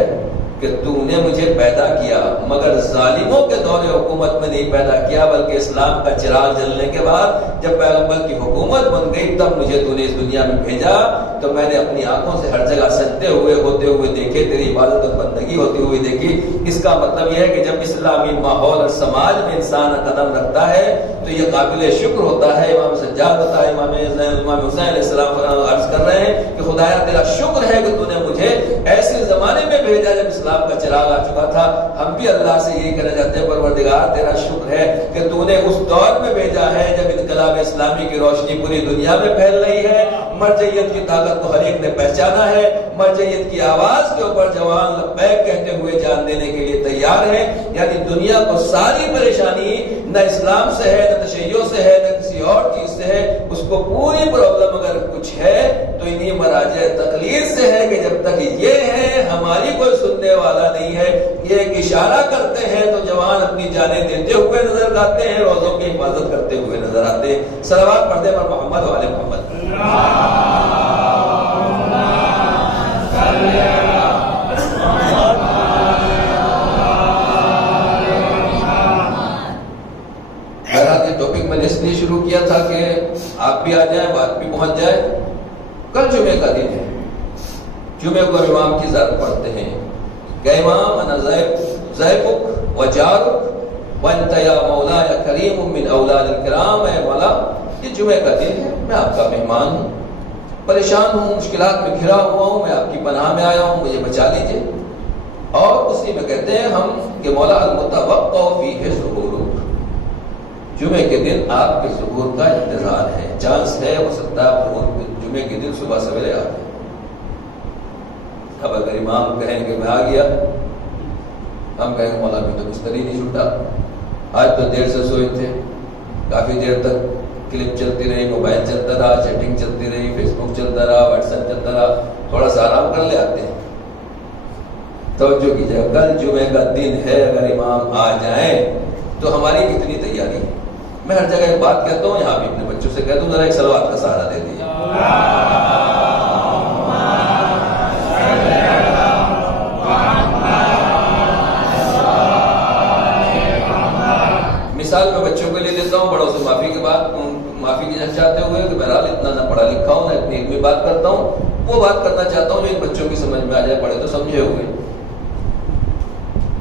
کہ تو نے مجھے پیدا کیا مگر ظالموں کے دور حکومت میں نہیں پیدا کیا، بلکہ اسلام کا چراغ جلنے کے بعد جب پیغمبر کی حکومت بن گئی تب مجھے تو نے اس دنیا میں بھیجا۔ تو میں نے اپنی آنکھوں سے ہر جگہ سجدے ہوتے ہوئے دیکھے، تیری عبادت اور بندگی ہوتی ہوئی دیکھی۔ اس کا مطلب یہ ہے کہ جب اسلامی ماحول اور سماج میں انسان قدم رکھتا ہے تو یہ قابل شکر ہوتا ہے۔ امام سجاد ہوتا ہے، امام حسین علیہ السلام عرض کر رہے ہیں کہ خدایا تیرا شکر ہے کہ تو نے مجھے ایسے زمانے میں بھیجا جب اسلام کا چراغ آ چکا تھا۔ ہم بھی اللہ سے یہی کہنا چاہتے ہیں پروردگار تیرا شکر ہے کہ تو نے اس دور میں بھیجا ہے جب انقلاب اسلامی کی روشنی پوری دنیا میں پھیل رہی ہے، مرجعیت کی طاقت کو ہر ایک نے پہچانا ہے، مرجعیت کی آواز کے اوپر جوان لبیک کہتے ہوئے جان دینے کے لیے تیار ہے۔ یعنی دنیا کو ساری پریشانی نہ اسلام سے ہے، نہ تشیع سے ہے، نہ کسی اور چیز سے ہے، اس کو پوری پرابلم اگر کچھ ہے تو انہی مراجع تقلید سے ہے کہ جب تک یہ ہے ہماری کوئی سننے والا نہیں ہے۔ یہ ایک اشارہ کرتے ہیں تو جوان اپنی جانیں دیتے ہوئے نظر آتے ہیں، روزوں کی حفاظت کرتے ہوئے نظر آتے ہیں۔ صلوات پڑھتے پر محمد و آل محمد۔ ٹاپک میں نے اس لیے شروع کیا تھا کہ آپ بھی آ جائیں، بات بھی پہنچ جائے۔ کل جمعے کا دن ہے، جمعے کو امام کی زیارت پڑھتے ہیں کہ امام انا ضیفک و جارک وانت یا مولا یا کریم من اولاد الکرام، اے مولا یہ جمعے کا دن ہے، میں آپ کا مہمان ہوں، پریشان ہوں، مشکلات میں گھرا ہوا ہوں، میں آپ کی پناہ میں آیا ہوں، مجھے بچا لیجئے۔ اور اسی میں کہتے ہیں ہم کہ مولا المتوقع فیہ ظہورک، جمعے کے دن آپ کے ظہور کا انتظار ہے، چانس ہے، ہو سکتا ہے جمعے کے دن صبح سویرے آ جائے۔ اب اگر امام کہیں کہ میں آ گیا، ہم کہیں گے مولا بھی تو بستر ہی نہیں چھوٹا، آج تو دیر سے سوئے تھے، کافی دیر تک کلپ چلتی رہی، موبائل چلتا رہا، چیٹنگ چلتی رہی، فیس بک چلتا رہا، واٹس ایپ چلتا رہا، تھوڑا سا آرام کر لے آتے ہیں۔ توجہ کیجیے، کل جمعے کا دن ہے، اگر امام آ جائیں تو ہماری کتنی تیاری ہے۔ میں ہر جگہ ایک بات کہتا ہوں، یہاں بھی اپنے بچوں سے کہتا ہوں، ذرا ایک صلوات کا سہارا دے دیجیے۔ مثال میں بچوں کے لیے دیتا ہوں، بڑوں سے معافی کی چاہتے ہوئے کہ بہرحال اتنا نہ پڑھا لکھا ہوں، نہ اتنی علمی بات کرتا ہوں، وہ بات کرنا چاہتا ہوں جو ان بچوں کی سمجھ میں آ جائے، پڑھے تو سمجھے ہوئے۔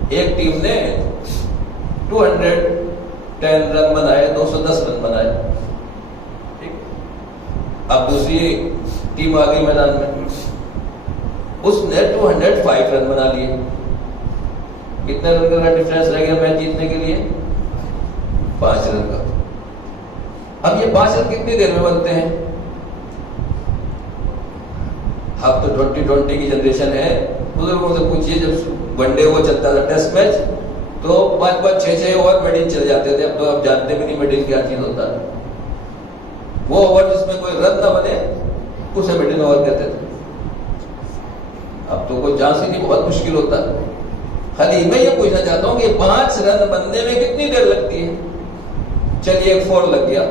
ایک ٹیم نے 210 رن بنائے، 210 رن بنائے، اب دوسری ٹیم آ گئی میدان میں، اس نے 205 رن بنا لیے۔ کتنے رن کا ڈفرینس رہ گیا میچ جیتنے کے لیے؟ 5 رن کا۔ اب یہ 5 رن کتنی دیر میں بنتے ہیں؟ اب تو 2020 کی جنریشن ہے، بزرگوں سے پوچھئے جب ون ڈے وہ چلتا تھا ٹیسٹ میچ تو 5-5 6-6 اوور میڈن چل جاتے تھے، اب تو آپ جانتے بھی نہیں میڈن کیا چیز ہوتا ہے۔ وہ اوور جس میں کوئی رن نہ بنے اسے میڈن اوور کہتے تھے۔ اب تو کوئی چانس ہی نہیں، بہت مشکل ہوتا ہے۔ خالی میں یہ پوچھنا چاہتا ہوں کہ 5 رن بننے میں کتنی دیر لگتی ہے؟ چلیے ایک 4 لگ گیا،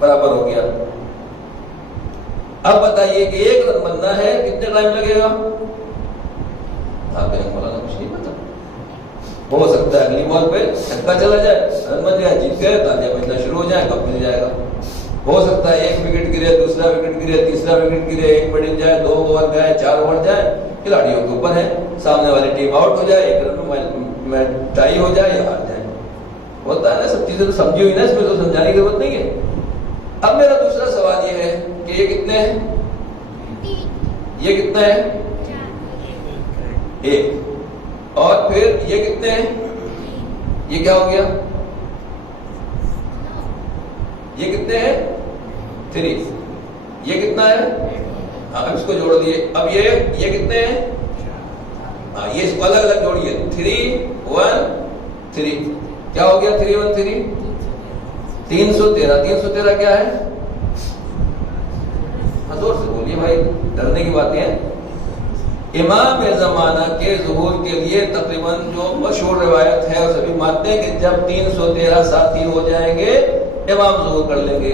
برابر ہو گیا۔ اب بتائیے کہ 1 رن بننا ہے کتنے ٹائم لگے گا؟ آپ کہیں مولانا کچھ نہیں پتا، ہو سکتا ہے اگلی بال پہ چھکا چلا جائے، رن بن جائے، جیت گئے، تالیاں بجنا شروع ہو جائیں، کب مل جائے گا۔ ہو سکتا ہے 1 وکٹ گرے، دوسرا وکٹ گرے، تیسرا وکٹ گرے، 1 مڈن جائے، 2 اوور گئے، 4 اوور جائے، کھلاڑیوں کے اوپر ہے، سامنے والی ٹیم آؤٹ ہو جائے، 1 رن میں ٹائی ہو جائے یا ہار جائے۔ ہوتا ہے نا، سب چیزیں تو سمجھی ہوئی نا، اس میں تو سمجھانے کی ضرورت نہیں ہے۔ اب میرا دوسرا سوال یہ ہے کہ یہ کتنے ہیں؟ یہ کتنا ہے؟ 1۔ اور پھر یہ کتنے ہیں؟ یہ کیا ہو گیا؟ یہ کتنے ہیں؟ 3۔ یہ کتنا ہے؟ اب اس کو جوڑ دیے۔ اب یہ کتنے ہیں؟ یہ اس کو الگ الگ جوڑیے، 3 1 3، کیا ہو گیا 3 1 3؟ 313۔ 313 کیا ہے؟ زور سے بولیے بھائی، ڈرنے کی باتیں ہیں۔ امام زمانہ کے ظہور کے لیے تقریباً جو مشہور روایت ہے اور سبھی مانتے ہیں کہ جب 313 ساتھی ہو جائیں گے امام ظہور کر لیں گے۔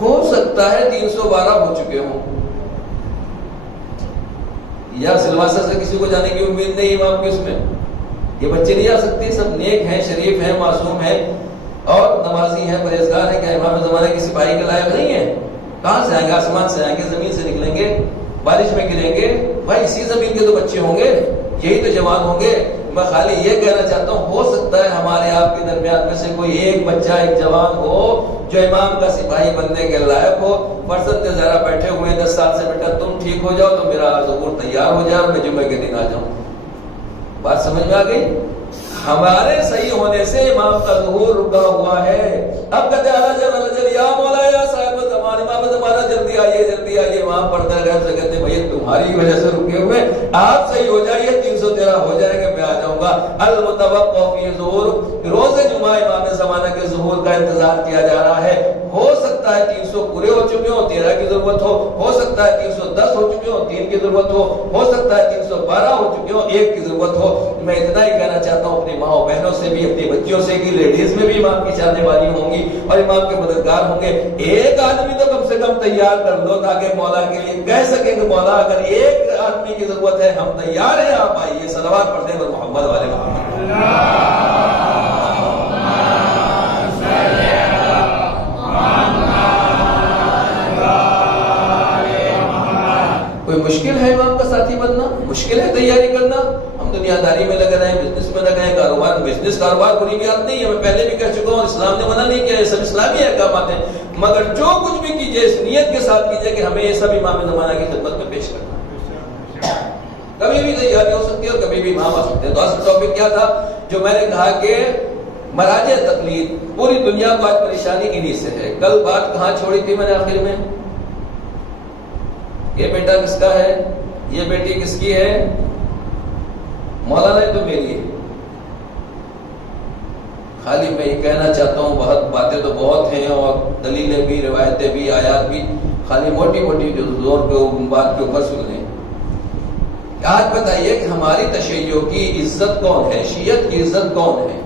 ہو سکتا ہے 312 ہو چکے ہوں، یا سلواسہ سے کسی کو جانے کی امید نہیں امام کی اس میں. یہ بچے نہیں جا سکتے, سب نیک ہیں, شریف ہیں, معصوم ہیں اور نمازی ہیں, پرہیزگار ہیں. کیا امام زمانے کی سپاہی کے لائق نہیں ہے؟ کہاں سے آئیں گے؟ آسمان سے آئیں گے, زمین سے نکلیں گے, بارش میں گریں گے. بھائی اسی زمین کے تو بچے ہوں گے, یہی تو جوان ہوں گے. میں خالی یہ کہنا چاہتا ہوں, ہو سکتا ہے ہمارے آپ کے درمیان میں سے کوئی ایک بچہ, ایک جوان ہو جو امام کا سپاہی بننے کے لائق ہو. فرضاً ذرا بیٹھے ہوئے 10 سال سے, بیٹا تم ٹھیک ہو جاؤ تو میرا ظہور تیار ہو جائے اور میں جمعے کے دن آ جاؤں. بات سمجھ میں آ گئی؟ ہمارے صحیح ہونے سے امام کا ظہور رکا ہوا ہے. اب کہتے ہیں یا مولا یا صاحب زمان, امام زمانہ جلدی آئیے. امام پڑھتا ہے غیر سے, کہتے ہیں بھائی تمہاری وجہ سے رکے ہوئے, آپ صحیح ہو جائیے, 313 ہو جائے گا, میں آ جاؤں گا. المتوقع فی ظہور, روز جمعہ امام زمانہ کے ظہور کا انتظار کیا جا رہا ہے. ہو سکتا ہے 300 پورے ہو چکے ہوں, 13 کی ضرورت ہو سکتا ہے 310 ہو چکے ہوں, 3 کی ضرورت ہو سکتا ہے 312 ہو چکے ہوں, 1 کی ضرورت ہو. میں اتنا ہی کہنا چاہتا ہوں اپنی ماں بہنوں سے بھی, اپنی بچیوں سے کہ لیڈیز میں بھی امام کی چاہنے والی ہوں گی اور امام کے مددگار ہوں گے. ایک آدمی تو کم سے کم تیار کر دو تاکہ مولا کے لیے کہہ سکیں کہ مولا اگر ایک آدمی کی ضرورت ہے, ہم تیار ہیں, آپ آئیے. صلوات پڑھتے ہیں محمد والے محمد. کوئی مشکل ہے امام کا ساتھی بننا؟ مشکل ہے تیاری کرنا؟ ہم دنیا داری میں لگ رہے ہیں, بزنس میں لگ رہے ہیں, کاروبار بری بات نہیں ہے. میں پہلے بھی کہہ چکا ہوں, اسلام نے منع نہیں کیا, یہ سب اسلامی احکامات ہیں. مگر جو کچھ بھی کیجئے اس نیت کے ساتھ کیجئے کہ ہمیں یہ سب امام زمانہ کی خدمت میں پیش کرنا. کبھی بھی تیاری ہو سکتی ہے اور کبھی بھی امام آ سکتے ہیں. تو اصل ٹاپک کیا تھا جو میں نے کہا کہ مراجع تقلید, پوری دنیا کو آج پریشانی انہی سے ہے. کل بات کہاں چھوڑی تھی میں نے آخر میں؟ یہ بیٹا کس کا ہے, یہ بیٹی کس کی ہے؟ مولانا تو میری ہے. خالی میں یہ کہنا چاہتا ہوں, بہت باتیں تو بہت ہیں اور دلیلیں بھی, روایتیں بھی, آیات بھی, خالی موٹی موٹی جو زور کے بات کے اوپر سن لیں. آج بتائیے کہ ہماری تشیع کی عزت کون ہے, شیعت کی عزت کون ہے؟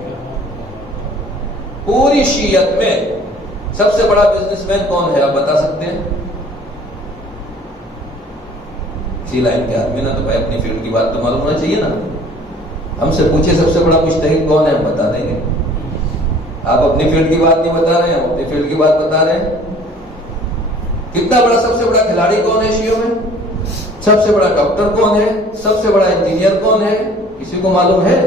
پوری شیعت میں سب سے بڑا بزنس مین کون ہے, آپ بتا سکتے ہیں؟ اسی لائن کے آدمی نا, تو بھائی اپنی فیلڈ کی بات تو معلوم ہونا چاہیے نا. ہم سے پوچھے سب سے بڑا مجتہد کون ہے, ہم بتا دیں گے. آپ اپنی فیلڈ کی بات نہیں بتا رہے ہیں, ہم اپنی فیلڈ کی بات بتا رہے ہیں. کتنا بڑا, سب سے بڑا کھلاڑی کون ہے شیعوں میں؟ سب سے بڑا ڈاکٹر کون ہے؟ سب سے بڑا انجینئر کون ہے؟ کسی کو معلوم ہے؟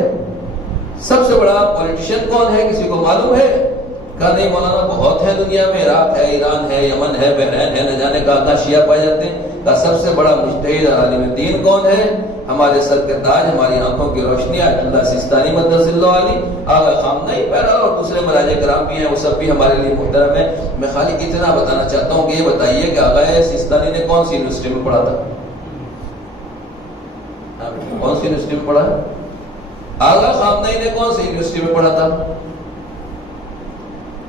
سب سے بڑا پولیٹیشین کون ہے؟ کسی کو معلوم ہے؟ کہا نہیں مولانا بہت ہے دنیا میں, عراق ہے, ایران ہے, یمن ہے, بحرین ہے, نہ جانے کہاں شیعہ پائے جاتے ہیں. کہا سب سے بڑا مجتہد عالم دین کون ہے؟ ہمارے سر کے تاج, ہماری آنکھوں کی روشنی آیت اللہ سیستانی مدرس اللہ علی, آغا خامنہ پیرا اور دوسرے مراجع کرام بھی ہیں, وہ سب بھی ہمارے لیے محترم ہیں. میں خالی اتنا بتانا چاہتا ہوں کہ یہ بتائیے کہ آغا سیستانی نے کون سی یونیورسٹی میں پڑھا تھا؟ کون سی یونیورسٹی میں پڑھا؟ آغا خامنہ نے کون سی یونیورسٹی میں پڑھا تھا؟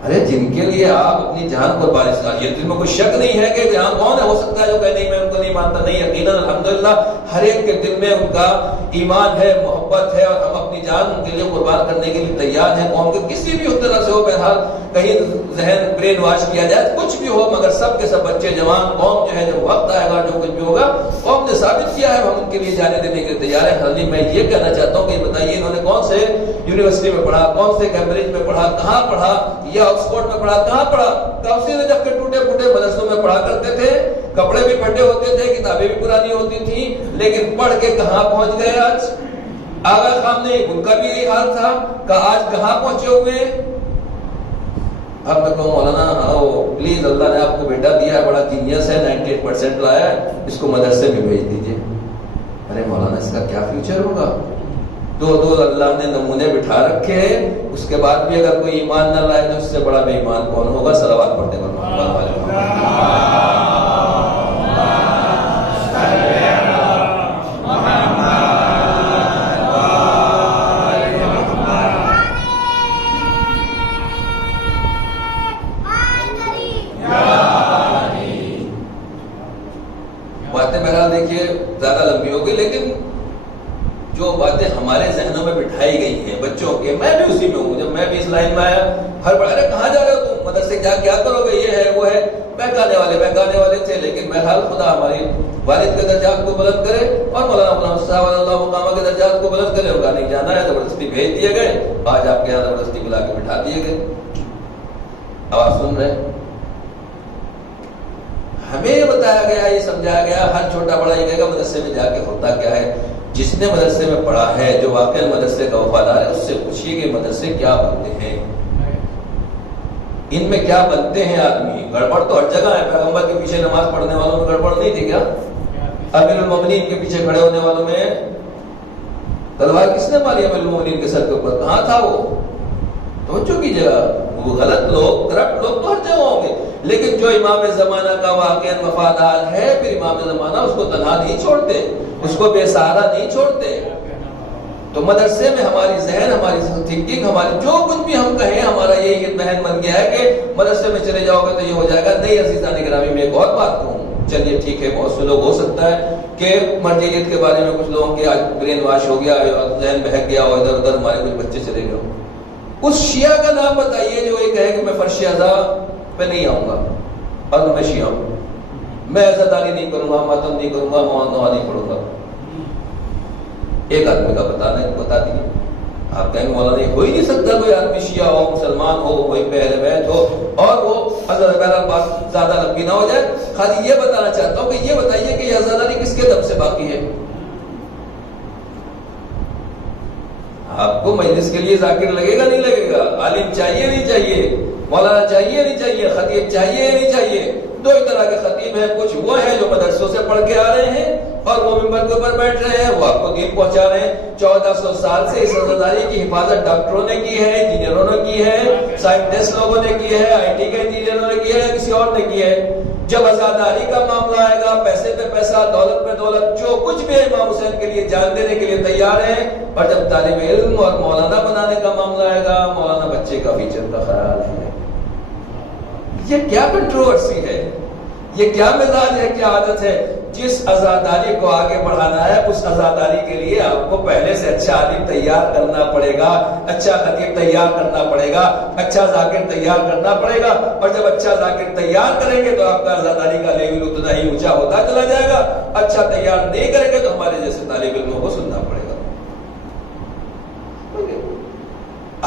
ارے جن کے لیے آپ اپنی جان قربانی سے, یہ دل میں کوئی شک نہیں ہے کہ یہاں کون ہے, ہو سکتا ہے جو کہ نہیں میں ان کو نہیں مانتا, نہیں, یقیناً الحمدللہ ہر ایک کے دل میں ان کا ایمان ہے, محبت ہے, اور ہم اپنی جان ان کے لیے قربان کرنے کے لیے تیار ہیں. قوم کے کسی بھی طرح سے ہو, بہرحال کہیں ذہن برین واش کیا جائے, کچھ بھی ہو, مگر سب کے سب بچے جوان, قوم جو ہے جب وقت آئے گا جو کچھ بھی ہوگا قوم نے ثابت کیا ہے, ہم ان کے لیے جانے دینے کے لیے تیار ہیں. خالی میں یہ کہنا چاہتا ہوں کہ بتائیے انہوں نے کون سے یونیورسٹی میں پڑھا, کون سے کیمبرج میں پڑھا, کہاں پڑھا, یا آکسفورڈ میں پڑھا, کہاں پڑھا؟ کاؤسی نے جب کہ ٹوٹے پھوٹے مدرسوں میں پڑھا کرتے تھے, کپڑے بھی پھٹے ہوتے تھے, کتابیں بھی پرانی ہوتی تھیں, لیکن پڑھ کے کہاں پہنچ گئے آج؟ آغا خامنہ ان کا بھی یہی حال تھا کہ آج کہاں پہنچے ہوئے؟ اب میں کہوں مولانا پلیز اللہ نے آپ کو بیٹا دیا ہے, بڑا جینیس ہے, 98% لایا ہے, اس کو مدرسے میں بھیج دیجئے. ارے مولانا اس کا کیا فیوچر ہوگا؟ 2 اللہ نے نمونے بٹھا رکھے ہیں, اس کے بعد بھی اگر کوئی ایمان نہ لائے تو اس سے بڑا بے ایمان کون ہوگا؟ صلوات پڑھتے ہیں محمد والے باتیں بہرحال دیکھیے زیادہ لمبی ہو گئی, لیکن جو باتیں ہمارے ذہنوں میں بٹھائی گئی ہیں بچوں کے, میں بھی اسی میں ہوں. جب میں بھی اس لائن میں آیا, ہر بڑا ارے کہاں جا رہے ہو تم, مدرسے کیا کرو گے, یہ ہے وہ ہے. بہکانے والے تھے، لیکن بہرحال خدا ہماری والد کے درجات کو بلند کرے اور مولانا غلام صاحب اللہ مقامہ کے درجات کو بلند کرے. اور گانے جانا ہے زبردستی بھیج دیے گئے، آج آپ کے یہاں زبردستی بلا کے بٹھا دیے گئے. آواز سن رہے ہیں؟ ہمیں یہ بتایا گیا، یہ سمجھایا گیا، ہر چھوٹا بڑا یہ کہے گا مدرسے میں جا کے ہوتا کیا ہے. جس نے مدرسے میں پڑھا ہے، جو واقعی مدرسے کا وفادار ہے، اس سے پوچھیے کہ مدرسے کیا بنتے ہیں، ان میں کیا بنتے ہیں آدمی. گڑبڑ تو ہر جگہ ہے. پیغمبر کے پیچھے نماز پڑھنے والوں میں گڑبڑ نہیں تھی کیا؟ امیر المومنین کے پیچھے کھڑے ہونے والوں میں تلوار کس نے ماری امیر المومنین کے سر کے اوپر؟ کہاں تھا وہ؟ توجہ کیجیے گا. وہ غلط لوگ، کرپٹ لوگ تو ہر جگہ ہوں گے، لیکن جو امام زمانہ کا واقعی وفادار ہے، پھر امام زمانہ اس کو تنہا نہیں چھوڑتے، اس کو بے سہارا نہیں چھوڑتے. تو مدرسے میں ہماری ذہن، ہماری تھنکنگ، ہماری جو کچھ بھی ہم کہیں، ہمارا یہ ذہن بن گیا ہے کہ مدرسے میں چلے جاؤ گے تو یہ ہو جائے گا. نہیں عزیزان گرامی، میں ایک اور بات کہوں. چلیے ٹھیک ہے، بہت سے لوگ ہو سکتا ہے کہ مرجعیت کے بارے میں کچھ لوگوں کے آج برین واش ہو گیا، ذہن بہک گیا، اور ادھر ادھر ہمارے کچھ بچے چلے گئے. اس شیعہ کا نام بتائیے جو یہ کہے کہ میں فرش اعضا پہ نہیں آؤں گا اور میں شیعہ ہوں، میں عزاداری نہیں کروں گا، ماتم نہیں کروں گا، موانوہ نہیں پڑھوں گا. ایک آدمی کا بتا دیجیے. آپ کہیں گے مولانا یہ ہو ہی نہیں سکتا، کوئی آدمی شیعہ ہو، مسلمان ہو، کوئی اہل بیت ہو اور وہ بہرحال بات زیادہ لمبی نہ ہو جائے. خالی یہ بتانا چاہتا ہوں کہ یہ بتائیے کہ یہ عزاداری کس کے دم سے باقی ہے؟ آپ کو مجلس کے لیے ذاکر لگے گا نہیں لگے گا؟ عالم چاہیے نہیں چاہیے؟ مولانا چاہیے نہیں چاہیے؟ خطیب چاہیے نہیں چاہیے؟ دو ہی طرح کے خطیب ہیں. کچھ وہ ہیں جو مدرسوں سے پڑھ کے آ رہے ہیں اور وہ ممبر کے اوپر بیٹھ رہے ہیں، وہ آپ کو دین پہنچا رہے ہیں. 1400 سال سے اس عزاداری کی حفاظت ڈاکٹروں نے کی ہے، انجینئروں نے کی ہے، سائنٹسٹ لوگوں نے کی ہے، آئی ٹی کے انجینئروں نے کی ہے، کسی اور نے کی ہے. جب عزاداری کا معاملہ آئے گا، پیسے پہ پیسہ، دولت پہ دولت، جو کچھ بھی امام حسین کے لیے جان دینے کے لیے تیار ہیں. اور جب طالب علم اور مولانا بنانے کا معاملہ آئے گا، مولانا بچے کا فیوچر کا خیال ہے. یہ کیا کنٹروورسی ہے؟ یہ کیا مزاج ہے، کیا عادت ہے؟ جس عزاداری کو آگے بڑھانا ہے، اس عزاداری کے لیے آپ کو پہلے سے اچھا عالم تیار کرنا پڑے گا، اچھا خطیب تیار کرنا پڑے گا، اچھا ذاکر تیار کرنا پڑے گا. اور جب اچھا ذاکر تیار کریں گے تو آپ کا عزاداری کا لیول اتنا ہی اونچا ہوتا چلا جائے گا. اچھا تیار نہیں کریں گے تو ہمارے جیسے طالب علموں کو سننا پڑے گا.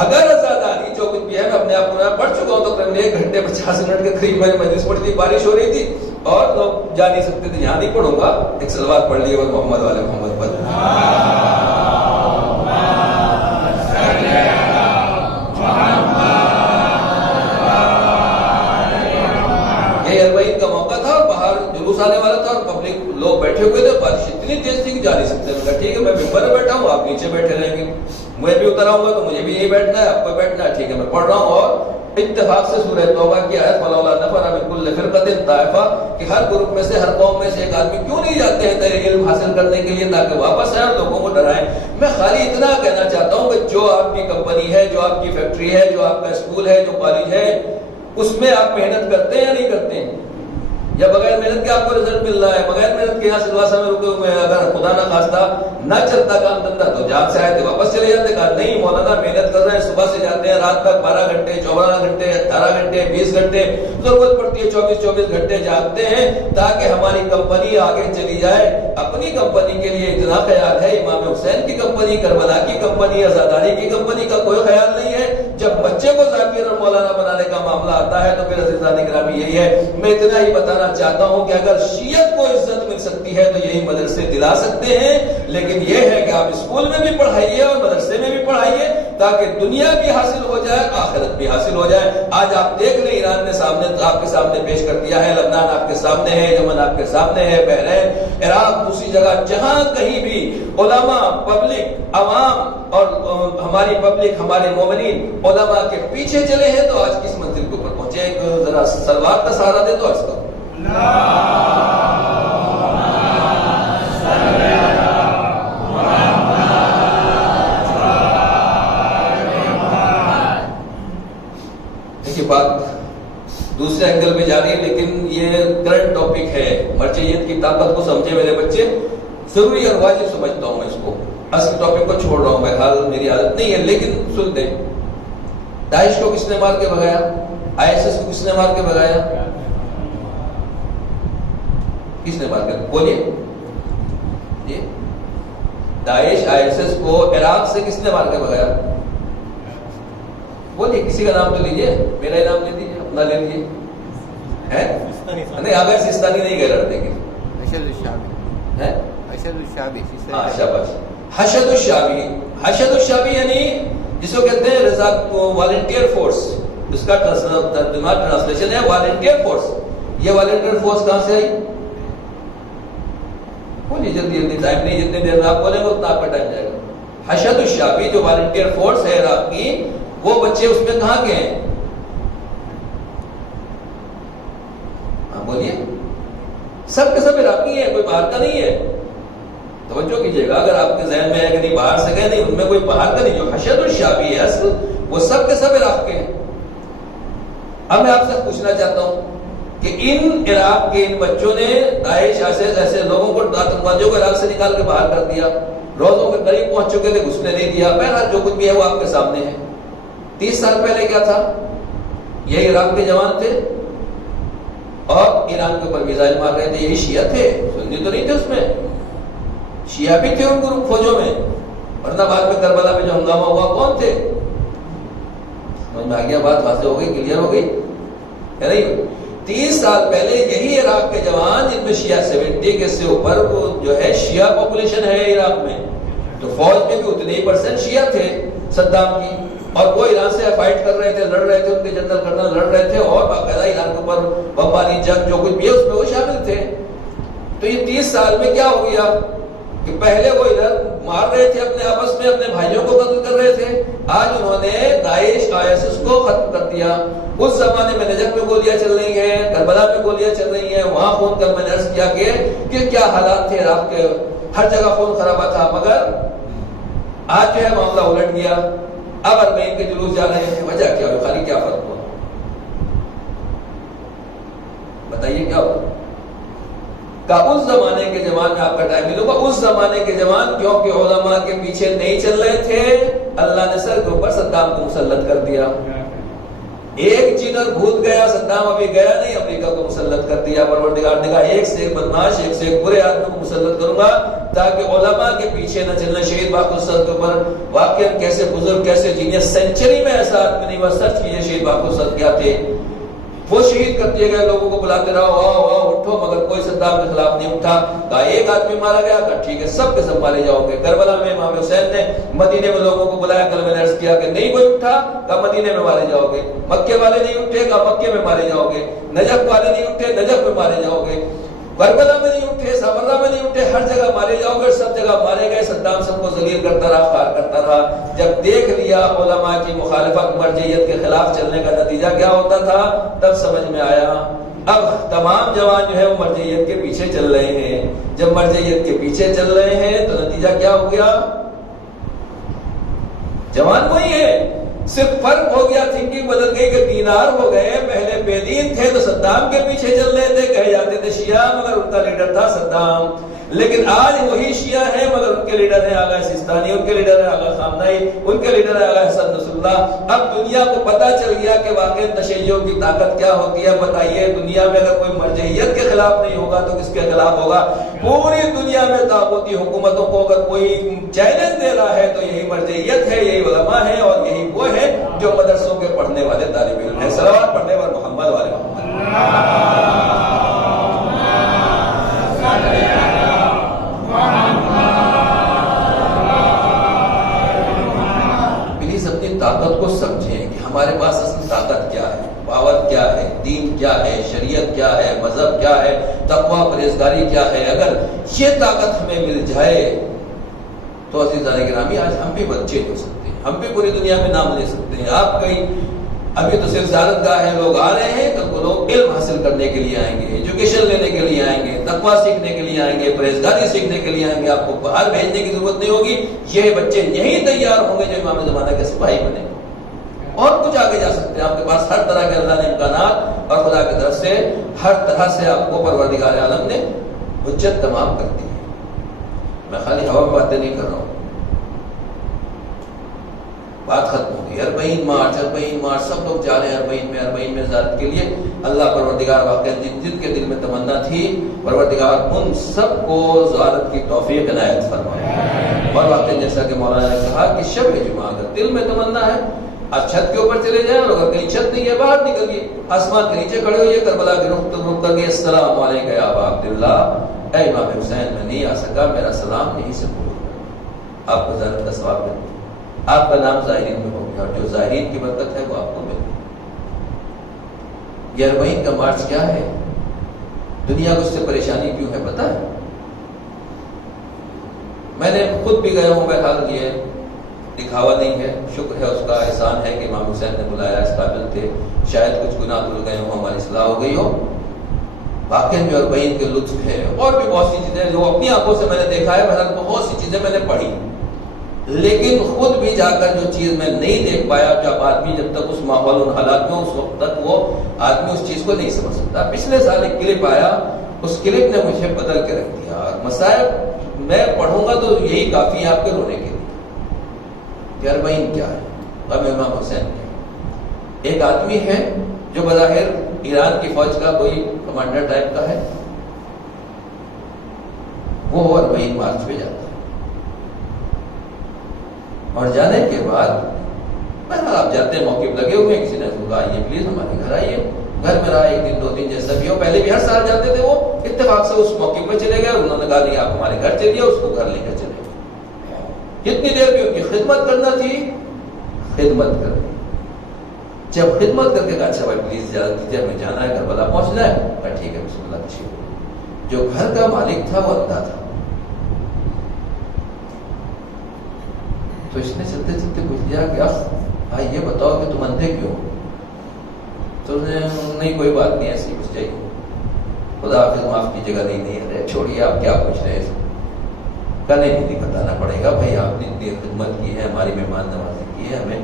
اگر عزاداری جو کچھ بھی ہے، میں اپنے آپ کو پڑھ چکا ہوں، تو تقریباً 1 گھنٹے 50 منٹ کے قریب میں نے مجلس پڑھی تھی. بارش ہو رہی تھی اور لوگ جا نہیں سکتے تھے. یہاں نہیں پڑھوں گا، ایک صلوات پڑھ لیے اور محمد والے محمد پر. یہ اربعین کا موقع تھا اور باہر جلوس آنے والا تھا اور پبلک لوگ بیٹھے ہوئے تھے. بارش اتنی تیز تھی کہ جا نہیں سکتے. میں کہا ٹھیک ہے، میں ممبر میں بیٹھا ہوں، آپ نیچے بیٹھے رہیں گے. میں بھی اتر آؤں گا تو مجھے بھی یہی بیٹھنا ہے، آپ کو بیٹھنا ہے. ٹھیک ہے، میں پڑھ رہا ہوں. اور اتفاق سے سورہ توبہ کی آیت فلولا نفر من کل فرقۃ طائفہ، کہ ہر گروپ میں سے، ہر قوم میں سے ایک آدمی کیوں نہیں جاتے ہیں تیرے علم حاصل کرنے کے لیے تاکہ واپس آئیں اور لوگوں کو ڈرائیں. میں خالی اتنا کہنا چاہتا ہوں کہ جو آپ کی کمپنی ہے، جو آپ کی فیکٹری ہے، جو آپ کا اسکول ہے، جو کالج ہے، اس میں آپ محنت کرتے ہیں یا نہیں کرتے ہیں؟ یا بغیر محنت کے آپ کو رزلٹ مل رہا ہے؟ بغیر محنت کے یہاں سلواسا میں رکے ہوئے ہیں. اگر خدا نہ خواستہ نہ چلتا کام دھندا تو جان سے آئے تھے واپس چلے جاتے. کہا نہیں مولانا محنت کر رہے ہیں، صبح سے جاتے ہیں رات تک 12 گھنٹے 14 گھنٹے 18 گھنٹے 20 گھنٹے، ضرورت پڑتی ہے 24 گھنٹے جاگتے ہیں تاکہ ہماری کمپنی آگے چلی جائے. اپنی کمپنی کے لیے اتنا خیال ہے، امام حسین کی کمپنی، کربلا کی کمپنی، عزاداری کی کمپنی کا کوئی خیال نہیں ہے. جب بچے کو ذاکر اور مولانا بنانے کا معاملہ آتا ہے تو پھر عزیزان گرامی یہی ہے. میں اتنا ہی بتانا چاہتا ہوں کہ اگر شیعت کو عزت مل سکتی ہے تو یہی مدرسے دلا سکتے ہیں. لیکن یہ ہے کہ آپ اسکول میں بھی پڑھائیے اور مدرسے میں بھی پڑھائیے تاکہ دنیا بھی حاصل ہو جائے، آخرت بھی حاصل ہو جائے. آج آپ دیکھ لیں، ایران نے آپ کے سامنے پیش کر دیا ہے، لبنان آپ کے سامنے ہے، یمن آپ کے سامنے ہے، بحرین، عراق، دوسری جگہ جہاں کہیں بھی علماء، پبلک، عوام اور ہماری پبلک، ہمارے مومنین علماء کے پیچھے چلے ہیں تو آج کس منزل کے اوپر پہنچے. ایک ذرا سلوات کا سہارا دے تو عرض کرو. بات دوسرے اینگل پہ جا رہی ہے لیکن یہ کرنٹ ٹاپک ہے. مرجعیت کی طاقت کو سمجھے میرے بچے، ضروری اور واجب سمجھتا ہوں میں اس کو. اصل ٹاپک کو چھوڑ رہا ہوں، بہرحال میری عادت نہیں ہے لیکن سن دیں. داعش کو کس نے مار کے بھگایا؟ ISIS کو کس نے مار کے بھگایا؟ کس نے مار کر بولیے؟ جی داعش ISIS کو عراق سے کس نے مار کے بھگایا؟ بولیے کسی کا نام تو لیجیے، میرا نام لے لیجیے، اپنا لے لیجیے. نہیں اگر سستانی نہیں کہہ رہے تھے حشد الشعبی یعنی جس کو کہتے ہیں والنٹیئر فورس، اس کا ترجمہ ٹرانسلیشن ہے والنٹیئر فورس. یہ والنٹیئر فورس کہاں سے آئی؟ بولیے جلدی جلدی، ٹائم نہیں، جتنے دیر میں آپ بولیں گے اتنا آپ کا ٹائم جائے گا. حشد الشعبی جو والنٹیئر فورس ہے عراق کی، وہ بچے اس میں کہاں کے ہیں؟ ہاں بولیے. سب کے سب عراقی ہیں، کوئی باہر کا نہیں ہے. توجہ کیجیے گا، اگر آپ کے ذہن میں ہے کہ نہیں باہر سے گئے، نہیں، ان میں کوئی باہر کا نہیں. جو حشد الشعبی ہے اصل، وہ سب کے سب عراق کے ہیں. اب میں آپ سے پوچھنا چاہتا ہوں کہ ان عراق کے ان بچوں نے داعش ایسے لوگوں کو، آتنکوادیوں کو عراق سے نکال کے باہر کر دیا، روزوں کے قریب پہنچ چکے تھے، گھسنے نہیں دیا. بہرحال جو کچھ بھی ہے وہ آپ کے سامنے ہے. 30 سال پہلے کیا تھا؟ یہ عراق کے جوان تھے اور ایران کے اوپر میزائل مار رہے تھے. یہی شیعہ تھے، سنی تو نہیں تھے، اس میں شیعہ بھی تھے ان گروپ فوجوں میں. ورنہ بعد میں کربلا میں جو ہنگامہ ہوا کون تھے؟ سمجھ میں آ گیا بات؟ واضح ہو گئی، کلیئر ہو گئی ہے نہیں؟ 30 سال پہلے یہی عراق کے جوان، جن میں شیعہ 70 کے سے اوپر جو ہے شیعہ پاپولیشن ہے عراق میں، تو فوج میں بھی اتنے ہی % شیعہ تھے صدام کی، اور وہ ایران سے فائٹ کر رہے تھے، لڑ رہے تھے، ان کے جنرل کرنل لڑ رہے تھے، اور باقاعدہ ایران کے اوپر بمباری جنگ جو کچھ بھی ہے اس میں وہ شامل تھے. تو یہ 30 سال میں کیا ہو گیا کہ پہلے وہ ادھر مار رہے تھے اپنے آپس میں، اپنے بھائیوں کو قتل کر رہے تھے، آج انہوں نے داعش ISIS کو ختم کر دیا. اس زمانے میں نجف میں گولیاں چل رہی ہیں، کربلا میں گولیاں چل رہی ہیں، وہاں خون کر میں نے عرض کیا کہ کیا حالات تھے عراق کے، ہر جگہ خون خرابہ تھا. مگر آج جو ہے معاملہ الٹ گیا. اب ارمین کے جلوس جا رہے ہیں، وجہ کیا ہوئی؟ خالی کیا فرق ہوا؟ بتائیے کیا ہوا؟ اس زمانے کے جوان میں آپ کا ٹائم ملوں گا. اس زمانے کے جوان کیونکہ علماء کے پیچھے نہیں چل رہے تھے، اللہ نے سر کے اوپر صدام کو مسلط کر دیا. ایک جنر بھول گیا، صدام ابھی گیا نہیں، امریکہ کو مسلط کر دیا. پروردگار نے کہا ایک سے ایک بدماش، ایک سے ایک برے آدمی کو مسلط کروں گا تاکہ علماء کے پیچھے نہ چلنا. شہید باقر صدر کے اوپر واقعا کیسے بزرگ، کیسے جینیس، سینچری میں ایسا آدمی نہیں ہوا. سرچ کیجیے شہید باقر صدر کیا تھے. وہ شہید کر دیے گئے، لوگوں کو بلاتے رہو آؤ آؤ اٹھو، مگر کوئی صدام کے خلاف نہیں اٹھا. کہا ایک آدمی مارا گیا، کہا ٹھیک ہے سب کے سب مارے جاؤ گے. کربلا میں امام حسین نے مدینے میں لوگوں کو بلایا، کلمہ عرض کیا کہ نہیں کوئی اٹھا، کہا مدینے میں مارے جاؤ گے. مکے والے نہیں اٹھے، کہا مکے میں مارے جاؤ گے. نجف والے نہیں اٹھے، نجف میں مارے جاؤ گے. کربلا میں نہیں اٹھے، سامرا میں نہیں اٹھے، ہر جگہ مارے جاؤ گے. سب جگہ مارے گئے. صدام سب کو ذلیل کرتا رہا، خار کرتا رہا. جب دیکھ لیا علماء کی مخالفت، مرجعیت کے خلاف چلنے کا نتیجہ کیا ہوتا تھا، تب سمجھ میں آیا اب تمام جوان جو ہے وہ مرجعیت کے پیچھے چل رہے ہیں. جب مرجعیت کے پیچھے چل رہے ہیں تو نتیجہ کیا ہو گیا؟ جوان وہی ہے، صرف فرق ہو گیا، تھنکنگ بدل گئی کہ دینار ہو گئے. پہلے بے دین تھے تو صدام کے پیچھے چل رہے تھے، کہے جاتے تھے شیعہ، مگر ان کا لیڈر تھا صدام. لیکن آج وہی شیعہ ہیں مگر ان کے لیڈر ہیں آغا سیستانی، ان کے لیڈر ہیں آغا خامنہئی، ان کے لیڈر ہیں آغا حسن نصر اللہ. اب دنیا کو پتا چل گیا کہ واقعی تشیع کی طاقت کیا ہوتی ہے. بتائیے دنیا میں اگر کوئی مرجعیت کے خلاف نہیں ہوگا تو کس کے خلاف ہوگا؟ پوری دنیا میں طاغوتی حکومتوں کو اگر کوئی چیلنج دے رہا ہے تو یہی مرجعیت ہے، یہی علماء ہے، اور یہی وہ ہے جو مدرسوں کے پڑھنے والے طالب علم ہیں. صلوات پڑھنے پر محمد والے محمد. پلیز اپنی طاقت کو سمجھیں کہ ہمارے پاس اصل طاقت کیا ہے، پاور کیا ہے، دین کیا ہے، شریعت کیا ہے، مذہب کیا ہے، تقویٰ پرہیزگاری کیا ہے. اگر یہ طاقت ہمیں مل جائے تو عزیزان گرامی آج ہم بھی بچے ہو سکتے ہیں، ہم بھی پوری دنیا میں نام لے سکتے ہیں. آپ کہیں ابھی تو صرف زیارت گاہ ہے، لوگ آ رہے ہیں، کل کو لوگ علم حاصل کرنے کے لیے آئیں گے، ایجوکیشن لینے کے لیے آئیں گے، تقویٰ سیکھنے کے لیے آئیں گے، پرہیزگاری سیکھنے کے لیے آئیں گے. آپ کو باہر بھیجنے کی ضرورت نہیں ہوگی. یہ بچے یہیں تیار ہوں گے جو امام زمانہ کے سپاہی بنے. اور کچھ آگے جا سکتے ہیں، آپ کے پاس ہر طرح کے اللہ نے امکانات، اور خدا کی طرف سے ہر طرح سے آپ کو پروردگار عالم نے حجت تمام کر دی ہے. میں خالی ہوا میں باتیں نہیں کر رہا ہوں، بات ختم ہوگی. 40 مارچ سب لوگ جا رہے ہیں 40 میں زیارت کے لیے. اللہ پروردگار واقع جن کے دل میں تمنا تھی پروردگار ان سب کو زیارت کی توفیق عنایت فرمائے. اور واقع جیسا کہ مولانا نے کہا کہ شب جمعہ اگر دل میں تمنا ہے آپ چھت کے اوپر چلے جائیں, اور اگر کہیں چھت نہیں ہے باہر نکلیے, آسمان کے نیچے کھڑے ہوئیے, کربلا کے رخ کر کے السلام علیکم یا ابا عبداللہ, اے امام حسین میں نہیں آ سکا, میرا سلام نہیں سے بولو, آپ کو زیارت کا ثواب ملے, آپ کا نام زائرین میں ہو گیا, اور جو زائرین کی برکت ہے وہ آپ کو مل گئی. 40 کا مارچ کیا ہے؟ دنیا کو اس سے پریشانی کیوں ہے پتہ ہے؟ میں نے خود بھی گیا ہوں بہرحال, یہ دکھاوا نہیں ہے, شکر ہے اس کا, احسان ہے کہ امام حسین نے بلایا, اس قابل تھے, شاید کچھ گناہ دھل گئے ہوں, ہماری اصلاح ہو گئی ہو. واقعی جو 40 کے لطف ہے, اور بھی بہت سی چیزیں جو اپنی آنکھوں سے میں نے دیکھا ہے, بہرحال بہت سی چیزیں میں نے پڑھی, لیکن خود بھی جا کر جو چیز میں نہیں دیکھ پایا, جب تک اس ماحول ان حالات میں, اس وقت تک وہ آدمی اس چیز کو نہیں سمجھ سکتا. پچھلے سال ایک کلپ آیا, اس کلپ نے مجھے بدل کے رکھ دیا, اور مسائل میں پڑھوں گا تو یہی کافی ہے آپ کے رونے کے لیے. 40 کیا ہے؟ غم امام حسین کیا ہے؟ ایک آدمی ہے جو بظاہر ایران کی فوج کا کوئی کمانڈر ٹائپ کا ہے, وہ 40 مارچ پہ جاتا ہے, اور جانے کے بعد بہرحال آپ جاتے ہیں, موقف لگے ہوئے ہیں, کسی نے کہا آئیے پلیز ہمارے گھر آئیے, گھر میں رہا 1 دن 2 دن جیسا بھی ہو, پہلے بھی ہر سال جاتے تھے, وہ اتفاق سے اس موقع پہ چلے گئے, انہوں نے کہا نہیں آپ ہمارے گھر چلیے, اس کو گھر لے کر چلے. جتنی دیر بھی ان کی خدمت کرنا تھی خدمت کر دی. جب خدمت کر کے کہا اچھا بھائی پلیز اجازت دیجیے, ہمیں جانا ہے, کربلا پہنچنا ہے, کہا ٹھیک ہے بسم اللہ تشریف. جو گھر کا مالک تھا وہ اندھا تھا, تو اس نے چلتے چلتے پوچھ لیا کہ بھائی یہ بتاؤ کہ تم اندھے کیوں؟ تو نہیں کوئی بات نہیں, ایسی کچھ چاہیے, خدا حافظ معاف کیجیے گا, نہیں چھوڑیے آپ کیا پوچھ رہے ہیں, کہنے بھی نہیں بتانا پڑے گا بھائی, آپ نے اتنی خدمت کی ہے, ہماری مہمان نوازی کی ہے, ہمیں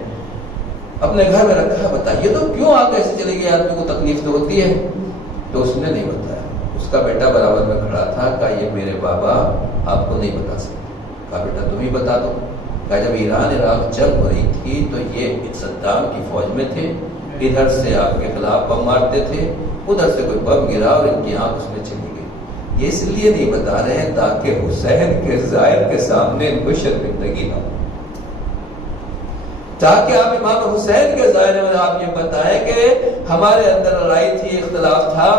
اپنے گھر میں رکھا ہے, بتائیے تو کیوں آپ ایسے چلے گئے, آدمی کو تکلیف تو ہوتی ہے. تو اس نے نہیں بتایا, اس کا بیٹا برابر میں کھڑا تھا, کہا یہ میرے بابا آپ کو نہیں بتا سکتے. کہا بیٹا تم ہی بتا دو. کہا جب ایران عراق جنگ ہو رہی تھی تو یہ صدام کی فوج میں تھے, ادھر سے آپ کے خلاف بم مارتے تھے, ادھر سے کوئی بم گرا اور ان کی آنکھ اس میں چلی گئی. یہ اس لیے نہیں بتا رہے ہیں تاکہ حسین کے ظاہر کے سامنے ان کو شرمندگی نہ ہو, تاکہ آپ امام حسین کے ظاہر میں آپ یہ بتائیں کہ ہمارے اندر لڑائی تھی, اختلاف تھا,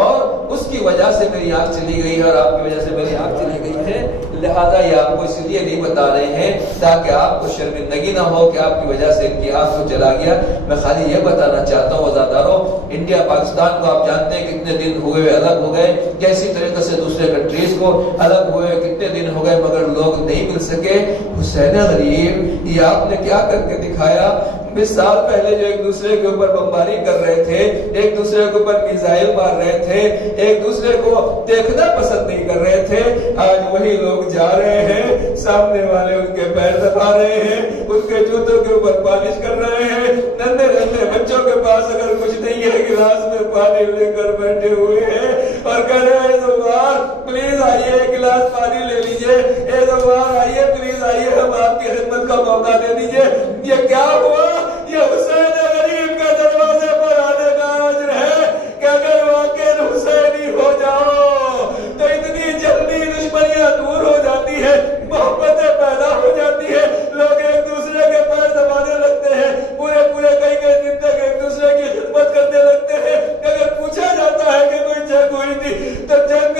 اور اس کی وجہ سے میری آنکھ چلی گئی ہے, اور آپ کی وجہ سے میری آنکھ چلی گئی ہے. لہذا یہ آپ کو اس لیے نہیں بتا رہے ہیں تاکہ آپ کو شرمندگی نہ ہو کہ آپ کی وجہ سے ان کی آنکھ کو چلا گیا. میں خالی یہ بتانا چاہتا ہوں وزاداروں, انڈیا پاکستان کو آپ جانتے ہیں کتنے دن ہوئے الگ ہو گئے, کیسی طریقے سے دوسرے کنٹریز کو الگ ہوئے کتنے دن ہو گئے, مگر لوگ نہیں مل سکے. حسین غریب یہ آپ نے کیا کر کے دکھایا. 20 سال پہلے جو ایک دوسرے کے اوپر بمباری کر رہے تھے, ایک دوسرے کے اوپر میزائل مار رہے تھے, ایک دوسرے کو دیکھنا پسند نہیں کر رہے تھے, آج وہی لوگ جا رہے ہیں, سامنے والے ان کے پیر دبا رہے ہیں, ان کے جوتوں کے اوپر پالش کر رہے ہیں. ننھے ننھے بچوں کے پاس اگر کچھ نہیں ہے, گلاس میں پانی لے کر بیٹھے ہوئے ہیں اور کہہ رہے ہیں زوار پلیز آئیے ایک گلاس پانی لے لیجئے, اے زوار آئیے پلیز آئیے, ہم آپ کی خدمت کا موقع دے دیجئے. یہ کیا ہوا؟ یہ حسین غریب کے دروازے پر آنے کا اجر ہے کہ اگر واقعی حسینی ہو جاؤ تو اتنی جلدی دشمنیاں دور ہو جاتی ہے, محبتیں پیدا ہو جاتی ہے, لوگ ایک دوسرے کے پیر دبانے لگتے ہیں, پورے کئی دن تک ایک دوسرے کی خدمت کرنے لگتے ہیں. اگر پوچھا جاتا ہے کہ کوئی جنگ ہوئی تھی تو جنگ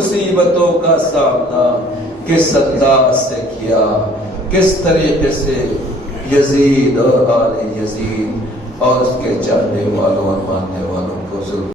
مصیبتوں کا سامنا کس انداز سے کیا، کس طریقے سے یزید اور آل یزید اور اس کے چاہنے والوں اور ماننے والوں کو ظلم